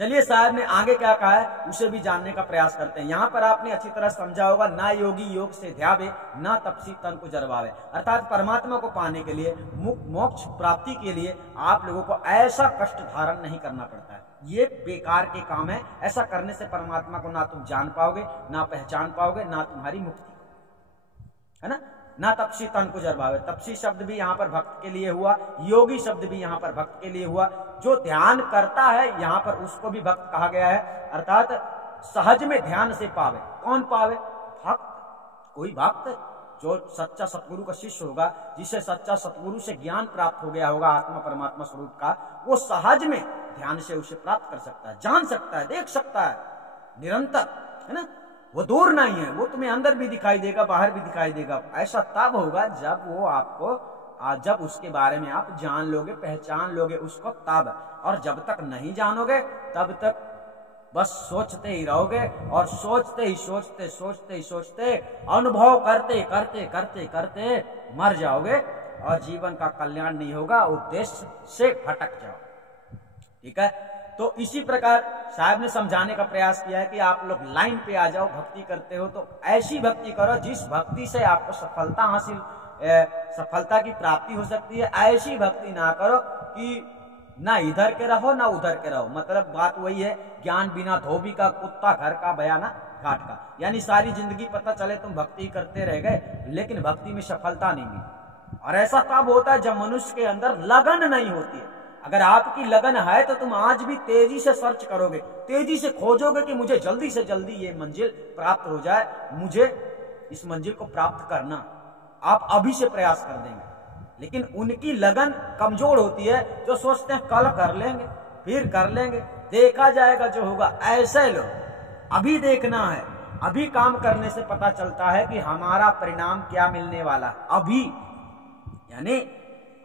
चलिए साहब ने आगे क्या कहा है उसे भी जानने का प्रयास करते हैं। यहाँ पर आपने अच्छी तरह समझा होगा, ना योगी योग से ध्यावे, ना तपसी तन को जरवावे। अर्थात परमात्मा को पाने के लिए, मोक्ष प्राप्ति के लिए आप लोगों को ऐसा कष्ट धारण नहीं करना पड़ता है। ये बेकार के काम है। ऐसा करने से परमात्मा को ना तुम जान पाओगे, ना पहचान पाओगे, ना तुम्हारी मुक्ति है ना। ना तपसी तन को जरवावे, तपसी शब्द भी यहाँ पर भक्त के लिए हुआ, योगी शब्द भी यहाँ पर भक्त के लिए हुआ। जो ध्यान करता है यहाँ पर उसको भी भक्त कहा गया है। अर्थात सहज में ध्यान से पावे। कौन पावे? भक्त। कोई भक्त जो सच्चा सतगुरु का शिष्य होगा, जिसे सच्चा सतगुरु से ज्ञान प्राप्त हो गया होगा आत्मा परमात्मा स्वरूप का, वो सहज में ध्यान से उसे प्राप्त कर सकता है, जान सकता है, देख सकता है निरंतर, है ना। वो दूर नहीं है, वो तुम्हें अंदर भी दिखाई देगा, बाहर भी दिखाई देगा। ऐसा तब होगा जब वो आपको, जब उसके बारे में आप जान लोगे, पहचान लोगे उसको तब। और जब तक नहीं जानोगे तब तक बस सोचते ही रहोगे, और सोचते ही सोचते सोचते ही सोचते अनुभव करते करते करते करते मर जाओगे, और जीवन का कल्याण नहीं होगा, उद्देश्य से भटक जाओ। ठीक है, तो इसी प्रकार साहब ने समझाने का प्रयास किया है कि आप लोग लाइन पे आ जाओ। भक्ति करते हो तो ऐसी भक्ति करो जिस भक्ति से आपको सफलता की प्राप्ति हो सकती है। ऐसी भक्ति ना करो कि ना इधर के रहो ना उधर के रहो। मतलब बात वही है, ज्ञान बिना धोबी का, कुत्ता घर का, बयाना घाट का। यानी सारी जिंदगी पता चले तुम भक्ति करते रह गए, लेकिन भक्ति में सफलता नहीं मिली। और ऐसा तब होता है जब मनुष्य के अंदर लगन नहीं होती है। अगर आपकी लगन है तो तुम आज भी तेजी से सर्च करोगे, तेजी से खोजोगे कि मुझे जल्दी से जल्दी ये मंजिल प्राप्त हो जाए, मुझे इस मंजिल को प्राप्त करना। आप अभी से प्रयास कर देंगे। लेकिन उनकी लगन कमजोर होती है, जो सोचते हैं कल कर लेंगे, फिर कर लेंगे, देखा जाएगा जो होगा। ऐसे लोग अभी देखना है, अभी काम करने से पता चलता है कि हमारा परिणाम क्या मिलने वाला है अभी। यानी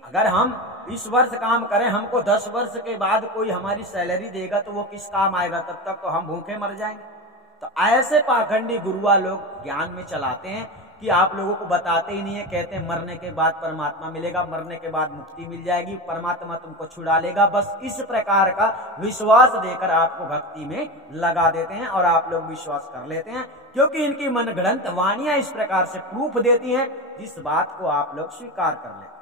अगर हम इस वर्ष काम करें, हमको 10 वर्ष के बाद कोई हमारी सैलरी देगा तो वो किस काम आएगा? तब तक तो हम भूखे मर जाएंगे। तो ऐसे पाखंडी गुरुआ लोग ज्ञान में चलाते हैं कि आप लोगों को बताते ही नहीं है। कहते हैं मरने के बाद परमात्मा मिलेगा, मरने के बाद मुक्ति मिल जाएगी, परमात्मा तुमको छुड़ा लेगा। बस इस प्रकार का विश्वास देकर आपको भक्ति में लगा देते हैं और आप लोग विश्वास कर लेते हैं, क्योंकि इनकी मनगढ़ंत वाणियां इस प्रकार से प्रूफ देती हैं जिस बात को आप लोग स्वीकार कर लेते हैं।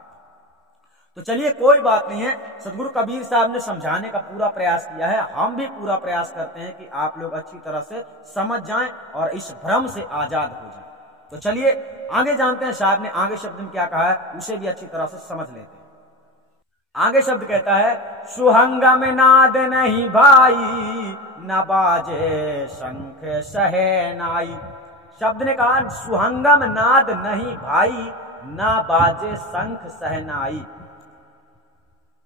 तो चलिए, कोई बात नहीं है। सदगुरु कबीर साहब ने समझाने का पूरा प्रयास किया है, हम भी पूरा प्रयास करते हैं कि आप लोग अच्छी तरह से समझ जाएं और इस भ्रम से आजाद हो जाएं। तो चलिए आगे जानते हैं साहब ने आगे शब्द में क्या कहा है, उसे भी अच्छी तरह से समझ लेते हैं। आगे शब्द कहता है, सुहंगम नाद नहीं भाई, न बाजे शंख सहनाई। शब्द ने कहा सुहंगम नाद नहीं भाई, न बाजे शंख सहनाई।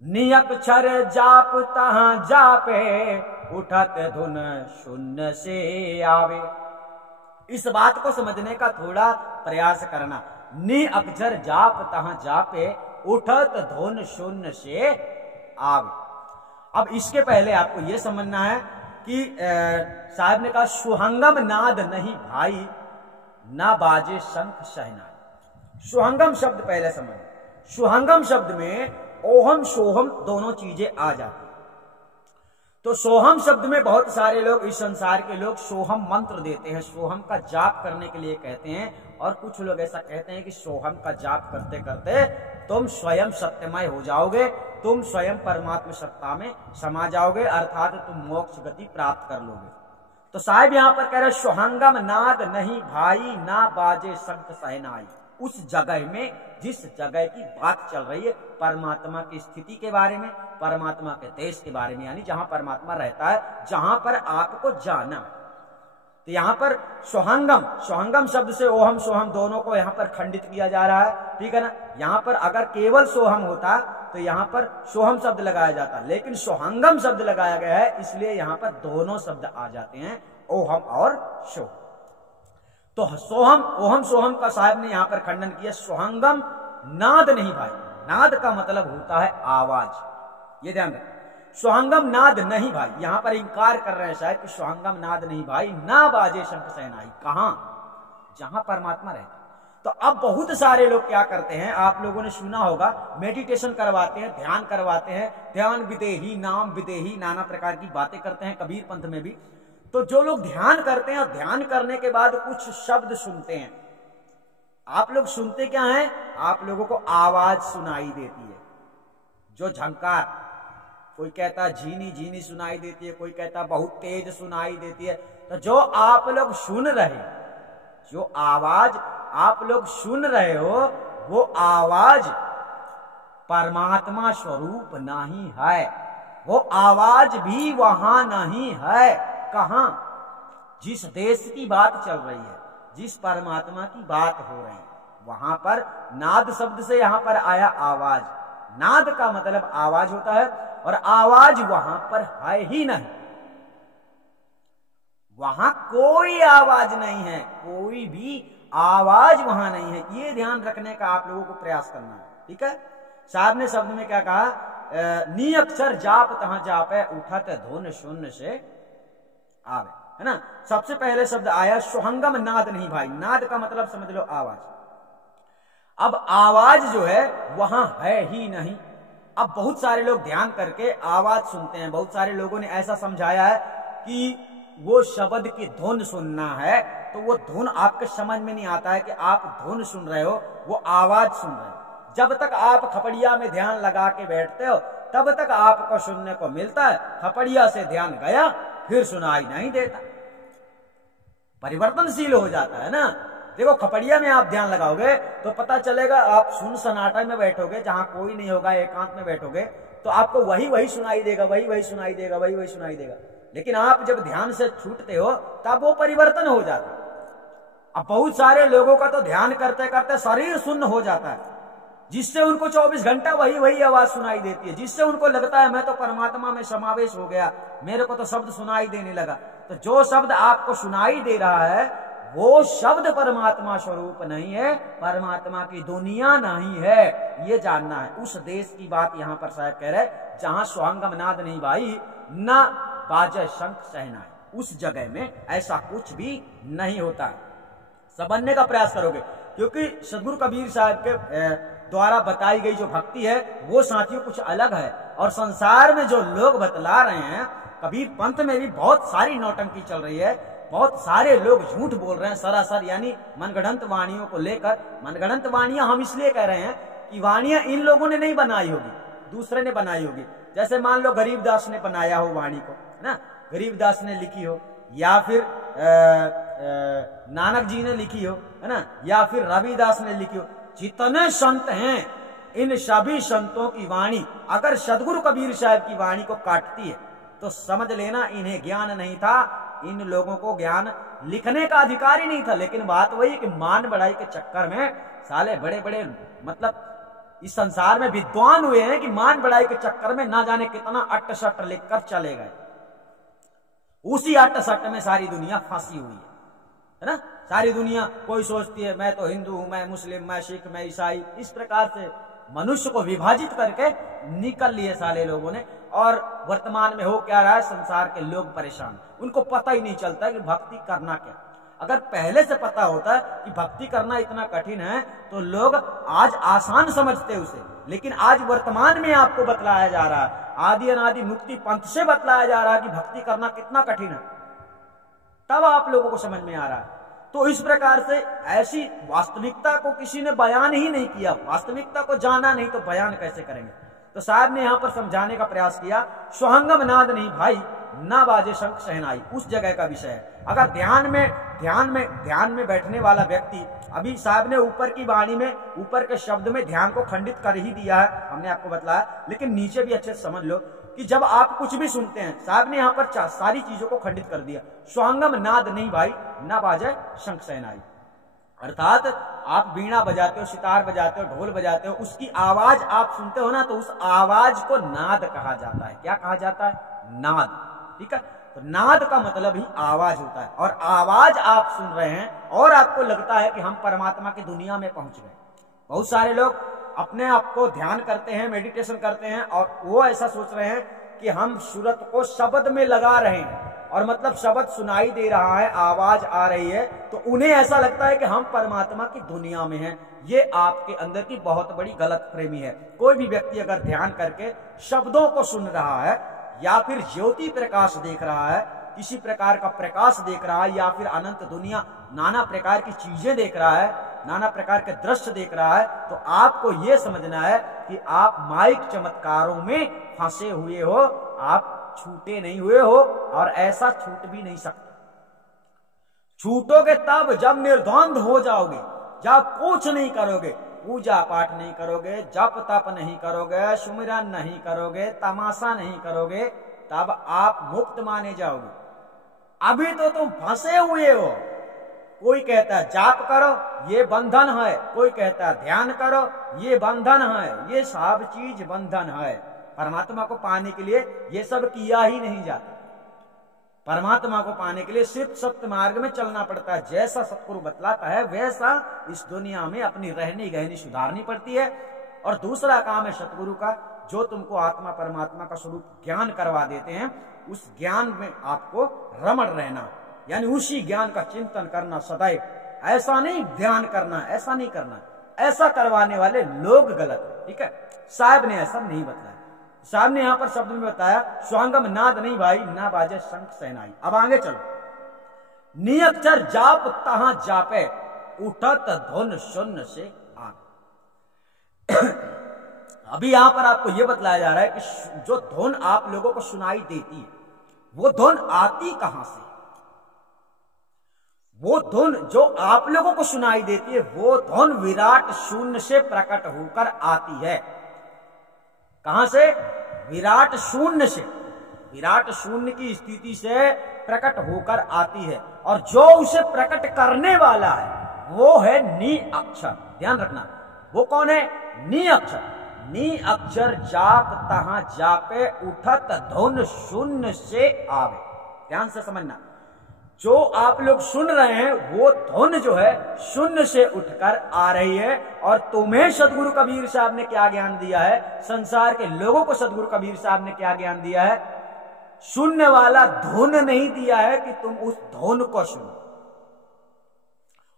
नियक्षर जाप तहां जापे, उठत धुन शून्य से आवे। इस बात को समझने का थोड़ा प्रयास करना। नि अक्षर जाप तहां जापे, उठत धुन शून्य से आवे। अब इसके पहले आपको यह समझना है कि साहब ने कहा सुहंगम नाद नहीं भाई, ना बाजे शंख सहनाई। सुहंगम शब्द पहले समझ। सुहंगम शब्द में ओहम सोहम दोनों चीजें आ जाती हैं। तो सोहम शब्द में बहुत सारे लोग, इस संसार के लोग सोहम मंत्र देते हैं, सोहम का जाप करने के लिए कहते हैं। और कुछ लोग ऐसा कहते हैं कि सोहम का जाप करते करते तुम स्वयं सत्यमय हो जाओगे, तुम स्वयं परमात्मा सत्ता में समा जाओगे, अर्थात तुम मोक्ष गति प्राप्त कर लोगे। तो साहिब यहां पर कह रहे सुहंगम नाद नहीं भाई, ना बाजे शंख सहनाई। उस जगह में, जिस जगह की बात चल रही है, परमात्मा की स्थिति के बारे में, परमात्मा के देश के बारे में, यानी जहां परमात्मा रहता है, जहां पर आपको जाना। तो यहां पर सोहंगम, सोहंगम शब्द से ओहम सोहम दोनों को यहां पर खंडित किया जा रहा है। ठीक है ना। यहां पर अगर केवल सोहम होता तो यहां पर सोहम शब्द लगाया जाता, लेकिन सोहंगम शब्द लगाया गया है, इसलिए यहां पर दोनों शब्द आ जाते हैं, ओहम और सोहम। तो सोहम, ओहम सोहम का साहब ने यहां पर खंडन किया। सोहंगम नाद नहीं भाई। नाद का मतलब होता है आवाज, ये ध्यान रखें। सोहंगम नाद नहीं भाई, यहां पर इंकार कर रहे हैं शायद कि सोहंगम नाद नहीं भाई, ना बाजे शंख सहनाई। कहां? जहां परमात्मा रहता। तो अब बहुत सारे लोग क्या करते हैं, आप लोगों ने सुना होगा, मेडिटेशन करवाते हैं, ध्यान करवाते हैं, ध्यान विदेही, नाम विदेही, नाना प्रकार की बातें करते हैं कबीर पंथ में भी। तो जो लोग ध्यान करते हैं और ध्यान करने के बाद कुछ शब्द सुनते हैं, आप लोग सुनते क्या हैं? आप लोगों को आवाज सुनाई देती है, जो झंकार, कोई कहता झीनी झीनी सुनाई देती है, कोई कहता बहुत तेज सुनाई देती है। तो जो आप लोग सुन रहे, जो आवाज आप लोग सुन रहे हो, वो आवाज परमात्मा स्वरूप नहीं है, वो आवाज भी वहां नहीं है। कहां? जिस देश की बात चल रही है, जिस परमात्मा की बात हो रही है, वहां पर नाद शब्द से यहां पर आया आवाज। नाद का मतलब आवाज होता है, और आवाज वहां पर है ही नहीं। वहां कोई आवाज नहीं है, कोई भी आवाज वहां नहीं है। ये ध्यान रखने का आप लोगों को प्रयास करना है, ठीक है। साहब ने शब्द में क्या कहा, नी अक्षर जाप तहां जापे, उठत धुन शून्य से आवे, है ना। सबसे पहले शब्द आया सोहंगम नाद नहीं भाई। नाद का मतलब समझ लो आवाज। अब आवाज जो है वहां है ही नहीं। अब बहुत सारे लोग ध्यान करके आवाज सुनते हैं। बहुत सारे लोगों ने ऐसा समझाया है कि वो शब्द की धुन सुनना है, तो वो धुन आपके समझ में नहीं आता है कि आप धुन सुन रहे हो, वो आवाज सुन रहे हो। जब तक आप खपड़िया में ध्यान लगा के बैठते हो तब तक आपको सुनने को मिलता है। खपड़िया से ध्यान गया फिर सुनाई नहीं देता, परिवर्तनशील हो जाता है ना। देखो खपड़िया में आप ध्यान लगाओगे तो पता चलेगा, आप सुन सन्नाटा में बैठोगे जहां कोई नहीं होगा, एकांत में बैठोगे तो आपको वही वही सुनाई देगा, वही वही सुनाई देगा, वही वही सुनाई देगा। लेकिन आप जब ध्यान से छूटते हो तब वो परिवर्तन हो जाता है। अब बहुत सारे लोगों का तो ध्यान करते करते शरीर सुन्न हो जाता है, जिससे उनको 24 घंटा वही वही आवाज सुनाई देती है, जिससे उनको लगता है मैं तो परमात्मा में समावेश हो गया, मेरे को तो शब्द सुनाई देने लगा। तो जो शब्द आपको सुनाई दे रहा है वो शब्द परमात्मा स्वरूप नहीं है, परमात्मा की दुनिया नहीं है, ये जानना है। उस देश की बात यहां पर साहब कह रहे जहां स्वांगम नाद नहीं भाई, न बाजे शंख सहनाई, उस जगह में ऐसा कुछ भी नहीं होता है। समझने का प्रयास करोगे, क्योंकि सदगुरु कबीर साहब के द्वारा बताई गई जो भक्ति है वो साथियों कुछ अलग है। और संसार में जो लोग बतला रहे हैं, कबीर पंथ में भी बहुत सारी नौटंकी चल रही है, बहुत सारे लोग झूठ बोल रहे हैं सरासर, यानी मनगढ़ंत वाणियों को लेकर। मनगढ़ंत वाणियां हम इसलिए कह रहे हैं कि वाणियां इन लोगों ने नहीं बनाई होगी, दूसरे ने बनाई होगी। जैसे मान लो गरीबदास ने बनाया हो वाणी को, है ना, गरीबदास ने लिखी हो, या फिर नानक जी ने लिखी हो, है ना, या फिर रविदास ने लिखी हो। जितने संत हैं इन सभी संतों की वाणी अगर सदगुरु कबीर साहब की वाणी को काटती है तो समझ लेना इन्हें ज्ञान नहीं था, इन लोगों को ज्ञान लिखने का अधिकार ही नहीं था। लेकिन बात वही कि मान बढ़ाई के चक्कर में साले बड़े बड़े मतलब इस संसार में विद्वान हुए हैं कि मान बढ़ाई के चक्कर में ना जाने कितना अट्ट सट्ट लिखकर चले गए। उसी अट्ट सट्ट में सारी दुनिया फंसी हुई है ना। सारी दुनिया कोई सोचती है मैं तो हिंदू हूं, मैं मुस्लिम, मैं सिख, मैं ईसाई, इस प्रकार से मनुष्य को विभाजित करके निकल लिए साले लोगों ने। और वर्तमान में हो क्या रहा है, संसार के लोग परेशान, उनको पता ही नहीं चलता कि भक्ति करना क्या। अगर पहले से पता होता है कि भक्ति करना इतना कठिन है तो लोग आज आसान समझते उसे। लेकिन आज वर्तमान में आपको बतलाया जा रहा है, आदि अनादि मुक्ति पंथ से बतलाया जा रहा है कि भक्ति करना कितना कठिन है, तब आप लोगों को समझ में आ रहा है। तो इस प्रकार से ऐसी वास्तविकता को किसी ने बयान ही नहीं किया, वास्तविकता को जाना नहीं तो बयान कैसे करेंगे। तो साहब ने यहां पर समझाने का प्रयास किया, सोहंगम नाद नहीं भाई, ना बाजे शंख सहनाई, उस जगह का विषय है। अगर ध्यान में बैठने वाला व्यक्ति, अभी साहब ने ऊपर की वाणी में ऊपर के शब्द में ध्यान को खंडित कर ही दिया है, हमने आपको बताया, लेकिन नीचे भी अच्छे से समझ लो कि जब आप कुछ भी सुनते हैं, साहब ने यहाँ पर सारी चीजों को खंडित कर दिया। स्वांगम नाद नहीं भाई, ना बाजे शंख सहनाई, अर्थात आप बीड़ा बजाते हो, सितार बजाते हो, ढोल बजाते हो, उसकी आवाज आप सुनते हो ना, तो उस आवाज को नाद कहा जाता है। क्या कहा जाता है? नाद, ठीक है। तो नाद का मतलब ही आवाज होता है। और आवाज आप सुन रहे हैं और आपको लगता है कि हम परमात्मा की दुनिया में पहुंच गए। बहुत सारे लोग अपने आप को ध्यान करते हैं, मेडिटेशन करते हैं, और वो ऐसा सोच रहे हैं कि हम सूरत को शब्द में लगा रहे हैं, और मतलब शब्द सुनाई दे रहा है, आवाज आ रही है, तो उन्हें ऐसा लगता है कि हम परमात्मा की दुनिया में हैं। ये आपके अंदर की बहुत बड़ी गलतफहमी है। कोई भी व्यक्ति अगर ध्यान करके शब्दों को सुन रहा है, या फिर ज्योति प्रकाश देख रहा है, किसी प्रकार का प्रकाश देख रहा है, या फिर अनंत दुनिया नाना प्रकार की चीजें देख रहा है, नाना प्रकार के दृश्य देख रहा है, तो आपको यह समझना है कि आप माइक चमत्कारों में फंसे हुए हो, आप छूटे नहीं हुए हो, और ऐसा छूट भी नहीं सकते। छूटोगे तब जब निर्द्वंद हो जाओगे, जब कुछ नहीं करोगे, पूजा पाठ नहीं करोगे, जप तप नहीं करोगे, सुमिरन नहीं करोगे, तमाशा नहीं करोगे, तब आप मुक्त माने जाओगे। अभी तो तुम फंसे हुए हो। कोई कहता है जाप करो, ये बंधन है, कोई कहता है ध्यान करो, ये बंधन है, ये सब चीज बंधन है। परमात्मा को पाने के लिए ये सब किया ही नहीं जाता। परमात्मा को पाने के लिए सिर्फ सत्य मार्ग में चलना पड़ता है। जैसा सतगुरु बतलाता है वैसा इस दुनिया में अपनी रहनी गहनी सुधारनी पड़ती है। और दूसरा काम है सतगुरु का, जो तुमको आत्मा परमात्मा का स्वरूप ज्ञान करवा देते हैं, उस ज्ञान में आपको रमण रहना, यानी उसी ज्ञान का चिंतन करना सदैव। ऐसा नहीं ध्यान करना, ऐसा नहीं करना, ऐसा करवाने वाले लोग गलत है। ठीक है, साहब ने ऐसा नहीं बताया। साहब ने यहां पर शब्द में बताया स्वांगम नाद नहीं भाई, ना बाजे शंख सहनाई। अब आगे चलो, नियक्षर जाप तहां जापे, उठत धुन शून्य से आग। अभी यहां पर आपको यह बतलाया जा रहा है कि जो धुन आप लोगों को सुनाई देती है, वो धुन आती कहां से? वो धुन जो आप लोगों को सुनाई देती है, वो धुन विराट शून्य से प्रकट होकर आती है। कहां से? विराट शून्य से, विराट शून्य की स्थिति से प्रकट होकर आती है। और जो उसे प्रकट करने वाला है वो है नी अक्षर। ध्यान रखना, वो कौन है? नी अक्षर। नी अक्षर जाप तहां जापे, उठत धुन शून्य से आवे। ध्यान से समझना, जो आप लोग सुन रहे हैं वो धुन जो है शून्य से उठकर आ रही है। और तुम्हें सदगुरु कबीर साहब ने क्या ज्ञान दिया है? संसार के लोगों को सदगुरु कबीर साहब ने क्या ज्ञान दिया है? शून्य वाला धुन नहीं दिया है कि तुम उस धुन को सुनो।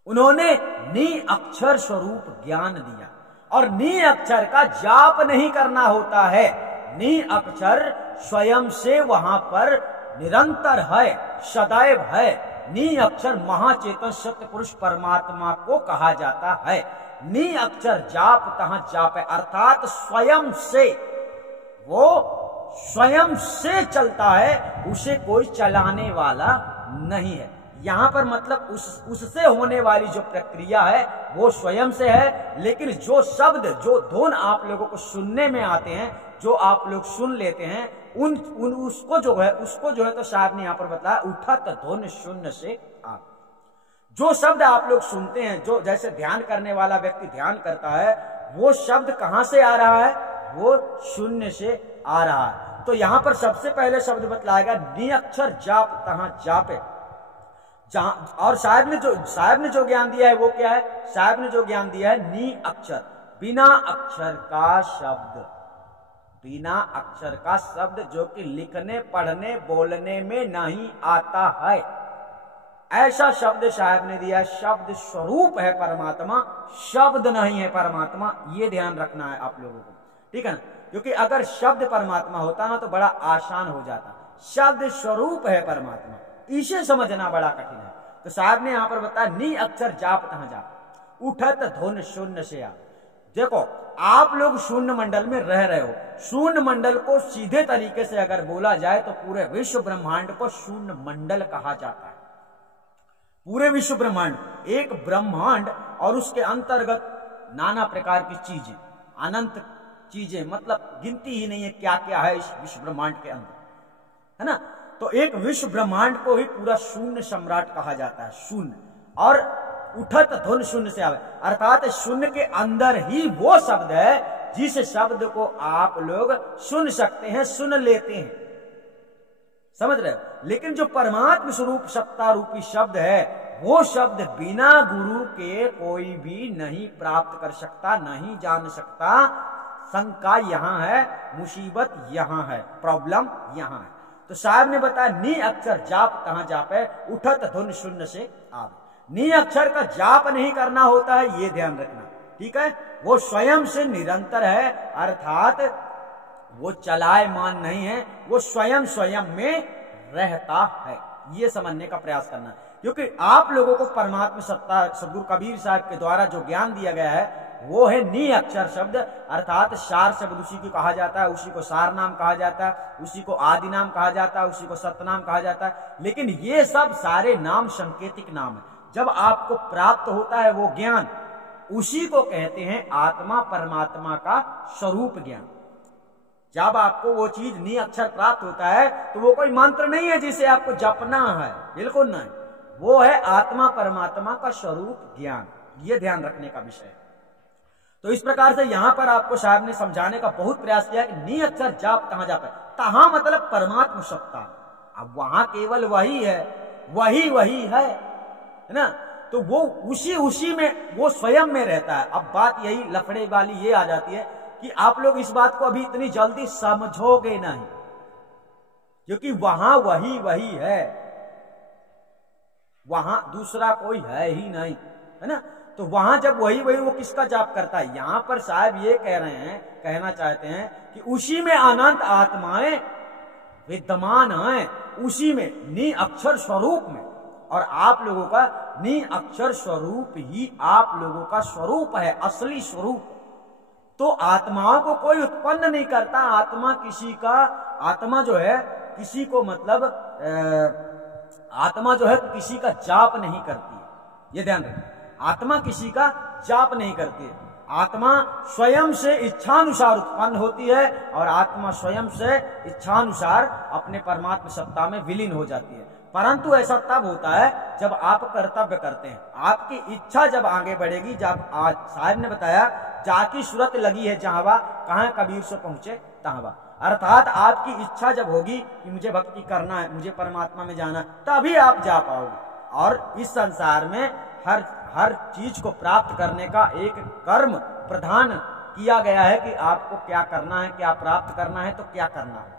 उन्होंने नी अक्षर स्वरूप ज्ञान दिया। और नी अक्षर का जाप नहीं करना होता है। नी अक्षर स्वयं से वहां पर निरंतर है, सदैव है। नी अक्षर महाचेतन सत्य पुरुष परमात्मा को कहा जाता है। नी अक्षर जाप तहां जापे, अर्थात स्वयं से, वो स्वयं से चलता है, उसे कोई चलाने वाला नहीं है। यहां पर मतलब उससे होने वाली जो प्रक्रिया है वो स्वयं से है। लेकिन जो शब्द, जो धुन आप लोगों को सुनने में आते हैं, जो आप लोग सुन लेते हैं, उसको जो है तो साहब ने यहां पर बताया उठत धुन शून्य से आप। जो शब्द आप लोग सुनते हैं, जो जैसे ध्यान करने वाला व्यक्ति ध्यान करता है, वो शब्द कहां से आ रहा है? वो शून्य से आ रहा है। तो यहां पर सबसे पहले शब्द बतलाएगा नी अक्षर जाप तहां जापे। और साहब ने जो ज्ञान दिया है वो क्या है? साहब ने जो ज्ञान दिया है नी अक्षर, बिना अक्षर का शब्द, बिना अक्षर का शब्द जो कि लिखने पढ़ने बोलने में नहीं आता है, ऐसा शब्द साहब ने दिया। शब्द स्वरूप है परमात्मा, शब्द नहीं है परमात्मा। ये ध्यान रखना है आप लोगों को, ठीक है ना? क्योंकि अगर शब्द परमात्मा होता ना तो बड़ा आसान हो जाता। शब्द स्वरूप है परमात्मा, इसे समझना बड़ा कठिन है। तो साहब ने यहां पर बताया नी अक्षर जाप तहां जाप, उठत धुन शून्य से आप। देखो, आप लोग शून्य मंडल में रह रहे हो। शून्य मंडल को सीधे तरीके से अगर बोला जाए तो पूरे विश्व ब्रह्मांड को शून्य मंडल कहा जाता है। पूरे विश्व ब्रह्मांड एक ब्रह्मांड, और उसके अंतर्गत नाना प्रकार की चीजें, अनंत चीजें, मतलब गिनती ही नहीं है क्या क्या है इस विश्व ब्रह्मांड के अंदर, है ना? तो एक विश्व ब्रह्मांड को ही पूरा शून्य सम्राट कहा जाता है, शून्य। और उठत धुन शून्य से आवे, अर्थात शून्य के अंदर ही वो शब्द है जिस शब्द को आप लोग सुन सकते हैं, सुन लेते हैं, समझ रहे हो? लेकिन जो परमात्म स्वरूप सत्ता रूपी शब्द है, वो शब्द बिना गुरु के कोई भी नहीं प्राप्त कर सकता, नहीं जान सकता। शंका यहाँ है, मुसीबत यहाँ है, प्रॉब्लम यहाँ है। तो साहब ने बताया नी अक्षर जाप तहां जापे, उठत धुन शून्य से आवे। नी अक्षर का जाप नहीं करना होता है, ये ध्यान रखना, ठीक है? वो स्वयं से निरंतर है, अर्थात वो चलायमान नहीं है, वो स्वयं स्वयं में रहता है। ये समझने का प्रयास करना, क्योंकि आप लोगों को परमात्मा सत्ता सदगुरु कबीर साहब के द्वारा जो ज्ञान दिया गया है वो है नी अक्षर शब्द, अर्थात सार शब्द उसी को कहा जाता है, उसी को सार नाम कहा जाता है, उसी को आदि नाम कहा जाता है, उसी को सत्य नाम कहा जाता है। लेकिन ये सब सारे नाम संकेतिक नाम है। जब आपको प्राप्त होता है वो ज्ञान, उसी को कहते हैं आत्मा परमात्मा का स्वरूप ज्ञान। जब आपको वो चीज नी अक्षर प्राप्त होता है तो वो कोई मंत्र नहीं है जिसे आपको जपना है, बिल्कुल नहीं, वो है आत्मा परमात्मा का स्वरूप ज्ञान। ये ध्यान रखने का विषय है। तो इस प्रकार से यहां पर आपको साहब ने समझाने का बहुत प्रयास किया कि नी अक्षर जाप तहां जापे। तहां मतलब परमात्मा सत्ता, अब वहां केवल वही है, वही वही है ना। तो वो उसी में वो स्वयं में रहता है। अब बात यही लफड़े वाली ये आ जाती है कि आप लोग इस बात को अभी इतनी जल्दी समझोगे नहीं, क्योंकि वहां वही वही है, वहां दूसरा कोई है ही नहीं, है ना। तो वहां जब वही वही, वो किसका जाप करता है? यहां पर साहब ये कह रहे हैं, कहना चाहते हैं कि उसी में अनंत आत्माएं विद्यमान हैं, उसी में नि अक्षर स्वरूप में। और आप लोगों का नि अक्षर स्वरूप ही आप लोगों का स्वरूप है, असली स्वरूप। तो आत्माओं को कोई उत्पन्न नहीं करता। आत्मा किसी का, आत्मा जो है किसी को मतलब आत्मा जो है किसी का जाप नहीं करती है, ये ध्यान रखें। आत्मा किसी का जाप नहीं करती है। आत्मा स्वयं से इच्छानुसार उत्पन्न होती है और आत्मा स्वयं से इच्छानुसार अपने परमात्मा सत्ता में विलीन हो जाती है। परंतु ऐसा तब होता है जब आप कर्तव्य करते हैं। आपकी इच्छा जब आगे बढ़ेगी, जब आज साहब ने बताया जाकी सूरत लगी है जहां, कहां कबीर से पहुंचे तहां। अर्थात आपकी इच्छा जब होगी कि मुझे भक्ति करना है, मुझे परमात्मा में जाना, तभी आप जा पाओगे। और इस संसार में हर चीज को प्राप्त करने का एक कर्म प्रधान किया गया है कि आपको क्या करना है, क्या प्राप्त करना है, तो क्या करना है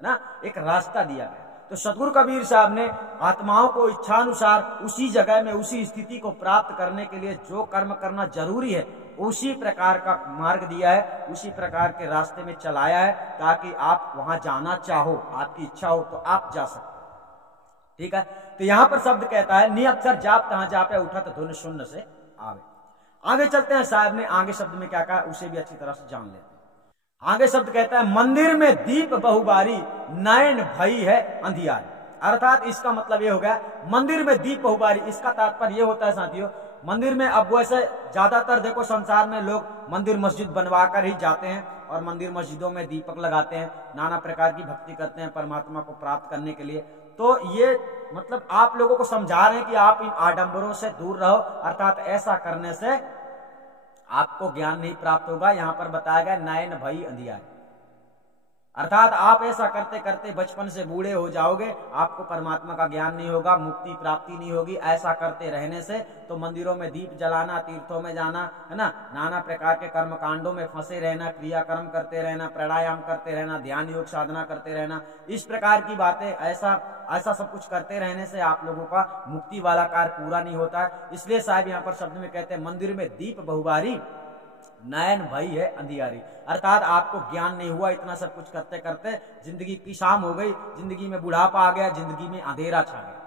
ना, एक रास्ता दिया गया। तो सतगुरु कबीर साहब ने आत्माओं को इच्छानुसार उसी जगह में, उसी स्थिति को प्राप्त करने के लिए जो कर्म करना जरूरी है, उसी प्रकार का मार्ग दिया है, उसी प्रकार के रास्ते में चलाया है, ताकि आप वहां जाना चाहो, आपकी इच्छा हो तो आप जा सकते। ठीक है। तो यहां पर शब्द कहता है नि अक्षर जाप तहां जापे उठत धुन शून्य से आवे। आगे चलते हैं, साहब ने आगे शब्द में क्या कहा उसे भी अच्छी तरह से जान लेते हैं। आगे शब्द कहता है मंदिर में दीप बहुबारी नयन भई है अंधियारी। अर्थात इसका मतलब ये हो गया मंदिर में दीप बहुबारी, इसका तात्पर्य ये होता है साथियों, मंदिर में अब वैसे ज्यादातर देखो संसार में लोग मंदिर मस्जिद बनवा कर ही जाते हैं और मंदिर मस्जिदों में दीपक लगाते हैं, नाना प्रकार की भक्ति करते हैं परमात्मा को प्राप्त करने के लिए। तो ये मतलब आप लोगों को समझा रहे हैं कि आप इन आडंबरों से दूर रहो, अर्थात ऐसा करने से आपको ज्ञान नहीं प्राप्त होगा। यहां पर बताया गया नयन भई अंधियारी, अर्थात आप ऐसा करते करते बचपन से बूढ़े हो जाओगे, आपको परमात्मा का ज्ञान नहीं होगा, मुक्ति प्राप्ति नहीं होगी। ऐसा करते रहने से तो मंदिरों में दीप जलाना, तीर्थों में जाना, है ना, नाना प्रकार के कर्म कांडों में फंसे रहना, क्रियाकर्म करते रहना, प्राणायाम करते रहना, ध्यान योग साधना करते रहना, इस प्रकार की बातें, ऐसा सब कुछ करते रहने से आप लोगों का मुक्ति वाला कार्य पूरा नहीं होता है। इसलिए साहब यहाँ पर शब्द में कहते हैं मंदिर में दीप बहुबारी नयन भई है अंधियारी, अर्थात आपको ज्ञान नहीं हुआ, इतना सब कुछ करते करते जिंदगी की शाम हो गई, जिंदगी में बुढ़ापा आ गया, जिंदगी में अंधेरा छा गया,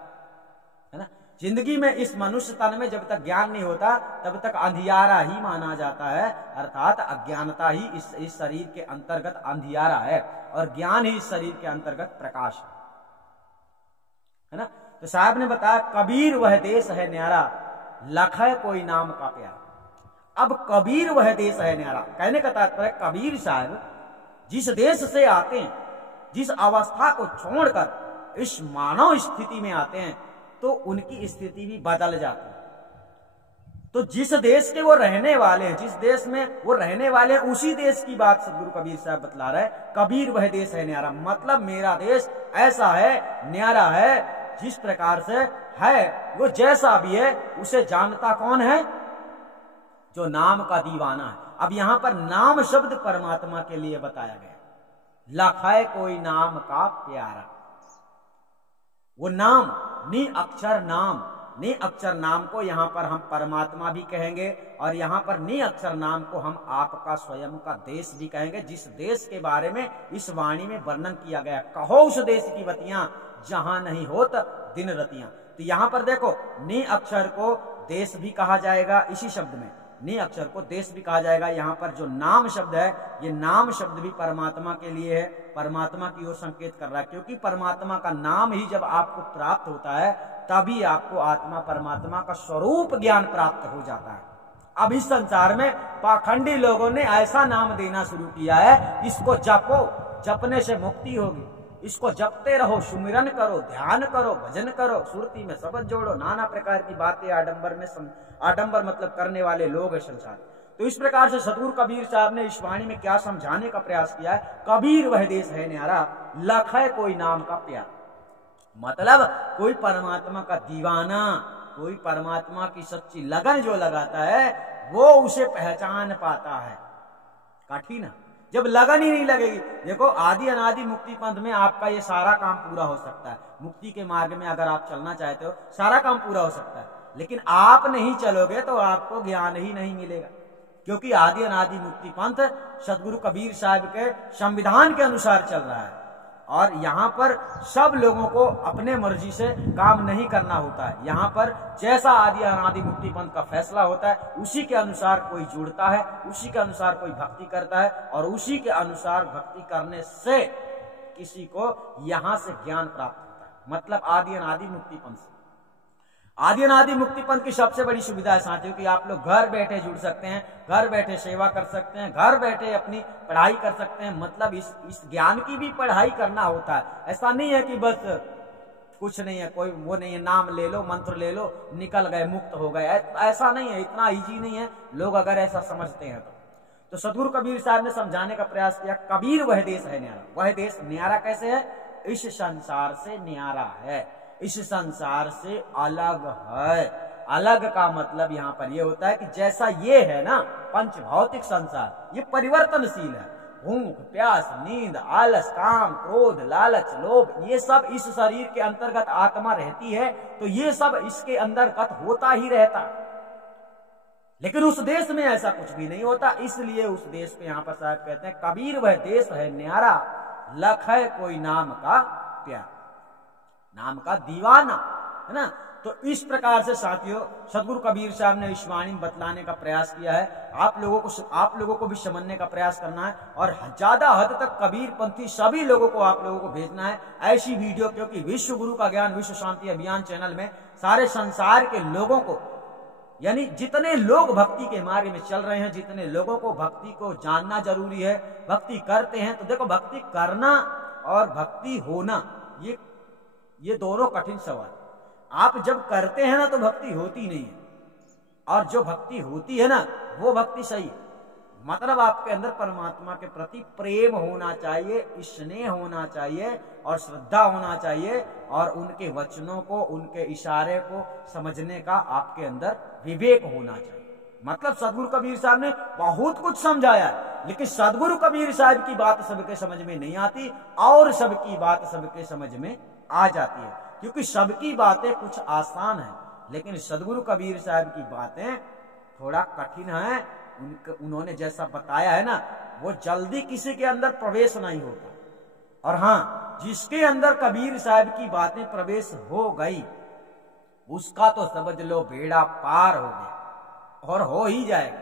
है ना। जिंदगी में इस मनुष्य तन में जब तक ज्ञान नहीं होता तब तक अंधियारा ही माना जाता है, अर्थात अज्ञानता ही इस शरीर के अंतर्गत अंधियारा है और ज्ञान ही इस शरीर के अंतर्गत प्रकाश है ना। तो साहब ने बताया कबीर वह देश है न्यारा, लखै कोई नाम का प्यारा। अब कबीर वह देश है न्यारा, कहने का तात्पर्य कबीर साहब जिस देश से आते हैं, जिस अवस्था को छोड़कर इस मानव स्थिति में आते हैं, तो उनकी स्थिति भी बदल जाती है। तो जिस देश के वो रहने वाले हैं, जिस देश में वो रहने वाले हैं, उसी देश की बात सदगुरु कबीर साहब बतला रहे। कबीर वह देश है न्यारा, मतलब मेरा देश ऐसा है, न्यारा है, जिस प्रकार से है, वो जैसा भी है उसे जानता कौन है? जो नाम का दीवाना है। अब यहां पर नाम शब्द परमात्मा के लिए बताया गया, लखै कोई नाम का प्यारा। वो नाम नि अक्षर नाम, नि अक्षर नाम को यहां पर हम परमात्मा भी कहेंगे और यहां पर नि अक्षर नाम को हम आपका स्वयं का देश भी कहेंगे, जिस देश के बारे में इस वाणी में वर्णन किया गया। कहो उस देश की बतियां जहां नहीं होत दिन रतियां। तो यहां पर देखो नि अक्षर को देश भी कहा जाएगा, इसी शब्द में नि अक्षर को देश भी कहा जाएगा। यहाँ पर जो नाम शब्द है, ये नाम शब्द भी परमात्मा के लिए है, परमात्मा की ओर संकेत कर रहा है, क्योंकि परमात्मा का नाम ही जब आपको प्राप्त होता है तभी आपको आत्मा परमात्मा का स्वरूप ज्ञान प्राप्त हो जाता है। अब इस संसार में पाखंडी लोगों ने ऐसा नाम देना शुरू किया है, इसको जपो, जपने से मुक्ति होगी, इसको जपते रहो, सुमिरन करो, ध्यान करो, भजन करो, सुरती में शब्द जोड़ो, नाना प्रकार की बातें आडंबर मतलब करने वाले लोग है संसार। तो इस प्रकार से सतगुरु कबीर साहब ने इस वाणी में क्या समझाने का प्रयास किया है? कबीर वह देश है न्यारा, लखै कोई नाम का प्यारा। मतलब कोई परमात्मा का दीवाना, कोई परमात्मा की सच्ची लगन जो लगाता है वो उसे पहचान पाता है। कठिन है जब लगन ही नहीं लगेगी। देखो आदि अनादि मुक्ति पंथ में आपका ये सारा काम पूरा हो सकता है। मुक्ति के मार्ग में अगर आप चलना चाहते हो सारा काम पूरा हो सकता है, लेकिन आप नहीं चलोगे तो आपको ज्ञान ही नहीं मिलेगा। क्योंकि आदि अनादि मुक्ति पंथ सदगुरु कबीर साहब के संविधान के अनुसार चल रहा है और यहाँ पर सब लोगों को अपने मर्जी से काम नहीं करना होता है। यहाँ पर जैसा आदि अनादि मुक्ति पंथ का फैसला होता है उसी के अनुसार कोई जुड़ता है, उसी के अनुसार कोई भक्ति करता है और उसी के अनुसार भक्ति करने से किसी को यहाँ से ज्ञान प्राप्त होता है। मतलब आदि अनादि मुक्ति पंथ से। आदि अनादि मुक्ति पंथ की सबसे बड़ी सुविधा है साथियों कि आप लोग घर बैठे जुड़ सकते हैं, घर बैठे सेवा कर सकते हैं, घर बैठे अपनी पढ़ाई कर सकते हैं। मतलब इस ज्ञान की भी पढ़ाई करना होता है। ऐसा नहीं है कि बस कुछ नहीं है, कोई वो नहीं है, नाम ले लो, मंत्र ले लो, निकल गए, मुक्त हो गए। ऐसा नहीं है, इतना इजी नहीं है। लोग अगर ऐसा समझते हैं तो सदगुरु कबीर साहब ने समझाने का प्रयास किया, कबीर वह देश है न्यारा। वह देश न्यारा कैसे है? इस संसार से न्यारा है, इस संसार से अलग है। अलग का मतलब यहाँ पर यह होता है कि जैसा ये है ना पंच भौतिक संसार, ये परिवर्तनशील है। भूख, प्यास, नींद, आलस, काम, क्रोध, लालच, लोभ, ये सब इस शरीर के अंतर्गत आत्मा रहती है तो ये सब इसके अंतर्गत होता ही रहता। लेकिन उस देश में ऐसा कुछ भी नहीं होता। इसलिए उस देश पे यहाँ पर साहब कहते हैं कबीर वह देश है न्यारा, लख है कोई नाम का प्यार, नाम का दीवाना, है ना। तो इस प्रकार से साथियों सदगुरु कबीर साहब ने इस वाणी में बतलाने का प्रयास किया है। आप लोगों को भी समझने का प्रयास करना है और ज्यादा हद तक कबीर पंथी सभी लोगों को आप लोगों को भेजना है ऐसी वीडियो, क्योंकि विश्व गुरु का ज्ञान विश्व शांति अभियान चैनल में सारे संसार के लोगों को, यानी जितने लोग भक्ति के मार्ग में चल रहे हैं, जितने लोगों को भक्ति को जानना जरूरी है, भक्ति करते हैं। तो देखो भक्ति करना और भक्ति होना ये दोनों कठिन सवाल। आप जब करते हैं ना तो भक्ति होती नहीं है, और जो भक्ति होती है ना वो भक्ति सही है। मतलब आपके अंदर परमात्मा के प्रति प्रेम होना चाहिए, स्नेह होना चाहिए और श्रद्धा होना चाहिए और उनके वचनों को, उनके इशारे को समझने का आपके अंदर विवेक होना चाहिए। मतलब सदगुरु कबीर साहब ने बहुत कुछ समझाया है, लेकिन सदगुरु कबीर साहब की बात सबके समझ में नहीं आती और सबकी बात सबके समझ में आ जाती है, क्योंकि सबकी बातें कुछ आसान है, लेकिन सदगुरु कबीर साहब की बातें थोड़ा कठिन है। उन्होंने जैसा बताया है ना वो जल्दी किसी के अंदर प्रवेश नहीं होता। और हाँ, जिसके अंदर कबीर साहब की बातें प्रवेश हो गई उसका तो समझ लो बेड़ा पार हो गया और हो ही जाएगा,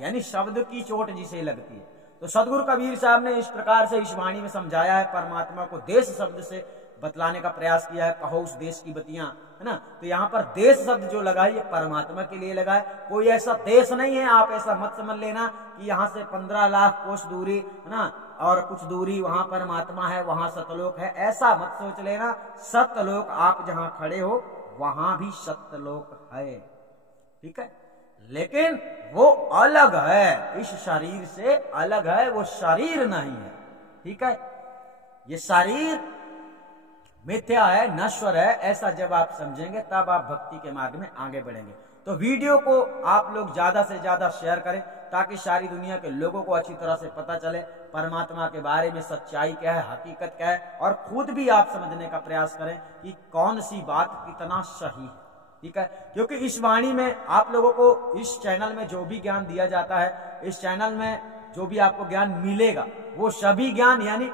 यानी शब्द की चोट जिसे लगती है। तो सदगुरु कबीर साहब ने इस प्रकार से इस वाणी में समझाया है, परमात्मा को देश शब्द से बतलाने का प्रयास किया है। कहो उस देश की बतियां, है ना। तो यहाँ पर देश शब्द जो लगा है ये परमात्मा के लिए लगा है। कोई ऐसा देश नहीं है, आप ऐसा मत समझ लेना कि यहाँ से 15 लाख कोस दूरी, है ना, और कुछ दूरी वहां परमात्मा है, वहां सतलोक है, ऐसा मत सोच लेना। सतलोक आप जहां खड़े हो वहां भी सतलोक है, ठीक है, लेकिन वो अलग है, इस शरीर से अलग है, वो शरीर नहीं है, ठीक है। ये शरीर मिथ्या है, नश्वर है, ऐसा जब आप समझेंगे तब आप भक्ति के मार्ग में आगे बढ़ेंगे। तो वीडियो को आप लोग ज्यादा से ज्यादा शेयर करें ताकि सारी दुनिया के लोगों को अच्छी तरह से पता चले परमात्मा के बारे में सच्चाई क्या है, हकीकत क्या है, और खुद भी आप समझने का प्रयास करें कि कौन सी बात कितना सही है, ठीक है। क्योंकि इस वाणी में आप लोगों को, इस चैनल में जो भी ज्ञान दिया जाता है, इस चैनल में जो भी आपको ज्ञान मिलेगा वो सभी ज्ञान यानी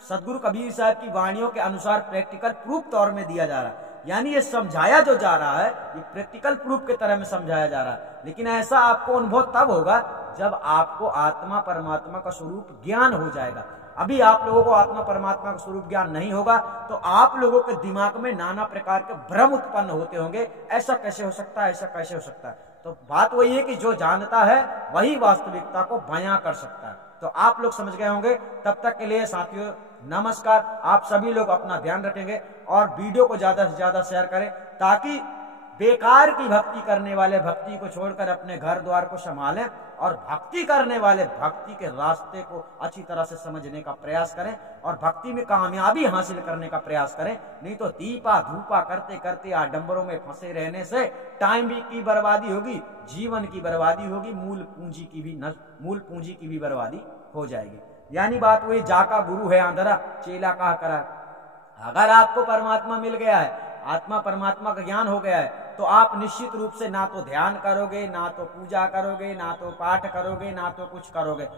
सदगुरु कबीर साहब की वाणियों के अनुसार प्रैक्टिकल प्रूफ तौर में दिया जा रहा है। यानी ये समझाया जो जा रहा है ये प्रैक्टिकल प्रूफ के तरह में समझाया जा रहा है। लेकिन ऐसा आपको अनुभव तब होगा जब आपको आत्मा परमात्मा का स्वरूप ज्ञान हो जाएगा। अभी आप लोगों को आत्मा परमात्मा का स्वरूप ज्ञान नहीं होगा तो आप लोगों के दिमाग में नाना प्रकार के भ्रम उत्पन्न होते होंगे, ऐसा कैसे हो सकता है, ऐसा कैसे हो सकता है। तो बात वही है कि जो जानता है वही वास्तविकता को बयां कर सकता है। तो आप लोग समझ गए होंगे। तब तक के लिए साथियों नमस्कार। आप सभी लोग अपना ध्यान रखेंगे और वीडियो को ज्यादा से ज्यादा शेयर करें ताकि बेकार की भक्ति करने वाले भक्ति को छोड़कर अपने घर द्वार को संभालें और भक्ति करने वाले भक्ति के रास्ते को अच्छी तरह से समझने का प्रयास करें और भक्ति में कामयाबी हासिल करने का प्रयास करें। नहीं तो दीपा धूपा करते करते आडंबरों में फंसे रहने से टाइम की बर्बादी होगी, जीवन की बर्बादी होगी, मूल पूंजी की भी बर्बादी हो जाएगी। यानी बात वही, जाका गुरु है आंधरा चेला कहा करा। अगर आपको परमात्मा मिल गया है, आत्मा परमात्मा का ज्ञान हो गया है, तो आप निश्चित रूप से ना तो ध्यान करोगे, ना तो पूजा करोगे, ना तो पाठ करोगे, ना तो कुछ करोगे।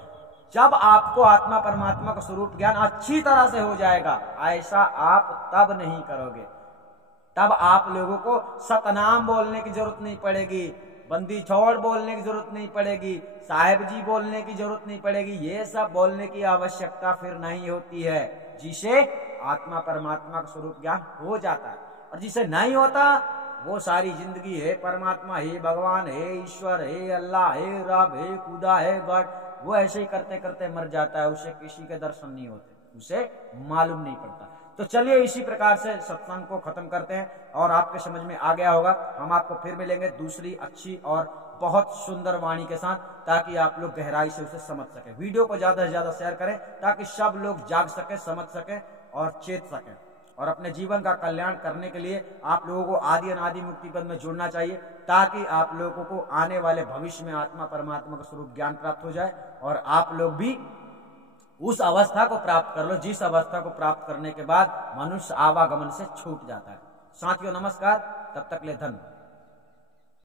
जब आपको आत्मा परमात्मा का स्वरूप ज्ञान अच्छी तरह से हो जाएगा, ऐसा आप तब नहीं करोगे। तब आप लोगों को सतनाम बोलने की जरूरत नहीं पड़ेगी, बंदी छोड़ बोलने की जरूरत नहीं पड़ेगी, साहेब जी बोलने की जरूरत नहीं पड़ेगी। ये सब बोलने की आवश्यकता फिर नहीं होती है, जिसे आत्मा परमात्मा का स्वरूप ज्ञान हो जाता है। और जिसे नहीं होता वो सारी जिंदगी हे परमात्मा, हे भगवान, हे ईश्वर, हे अल्लाह, हे रब, हे खुदा, हे गॉड, वो ऐसे ही करते करते मर जाता है। उसे किसी के दर्शन नहीं होते, उसे मालूम नहीं पड़ता। तो चलिए इसी प्रकार से सत्संग को खत्म करते हैं और आपके समझ में आ गया होगा। हम आपको फिर मिलेंगे दूसरी अच्छी और बहुत सुंदर वाणी के साथ, ताकि आप लोग गहराई से उसे समझ सके। वीडियो को ज्यादा से ज्यादा शेयर करें ताकि सब लोग जाग सके, समझ सके और चेत सके। और अपने जीवन का कल्याण करने के लिए आप लोगों को आदि अनादि मुक्ति पद में जुड़ना चाहिए, ताकि आप लोगों को आने वाले भविष्य में आत्मा परमात्मा का स्वरूप ज्ञान प्राप्त हो जाए और आप लोग भी उस अवस्था को प्राप्त कर लो जिस अवस्था को प्राप्त करने के बाद मनुष्य आवागमन से छूट जाता है। साथियों नमस्कार, तब तक ले धन्यवाद।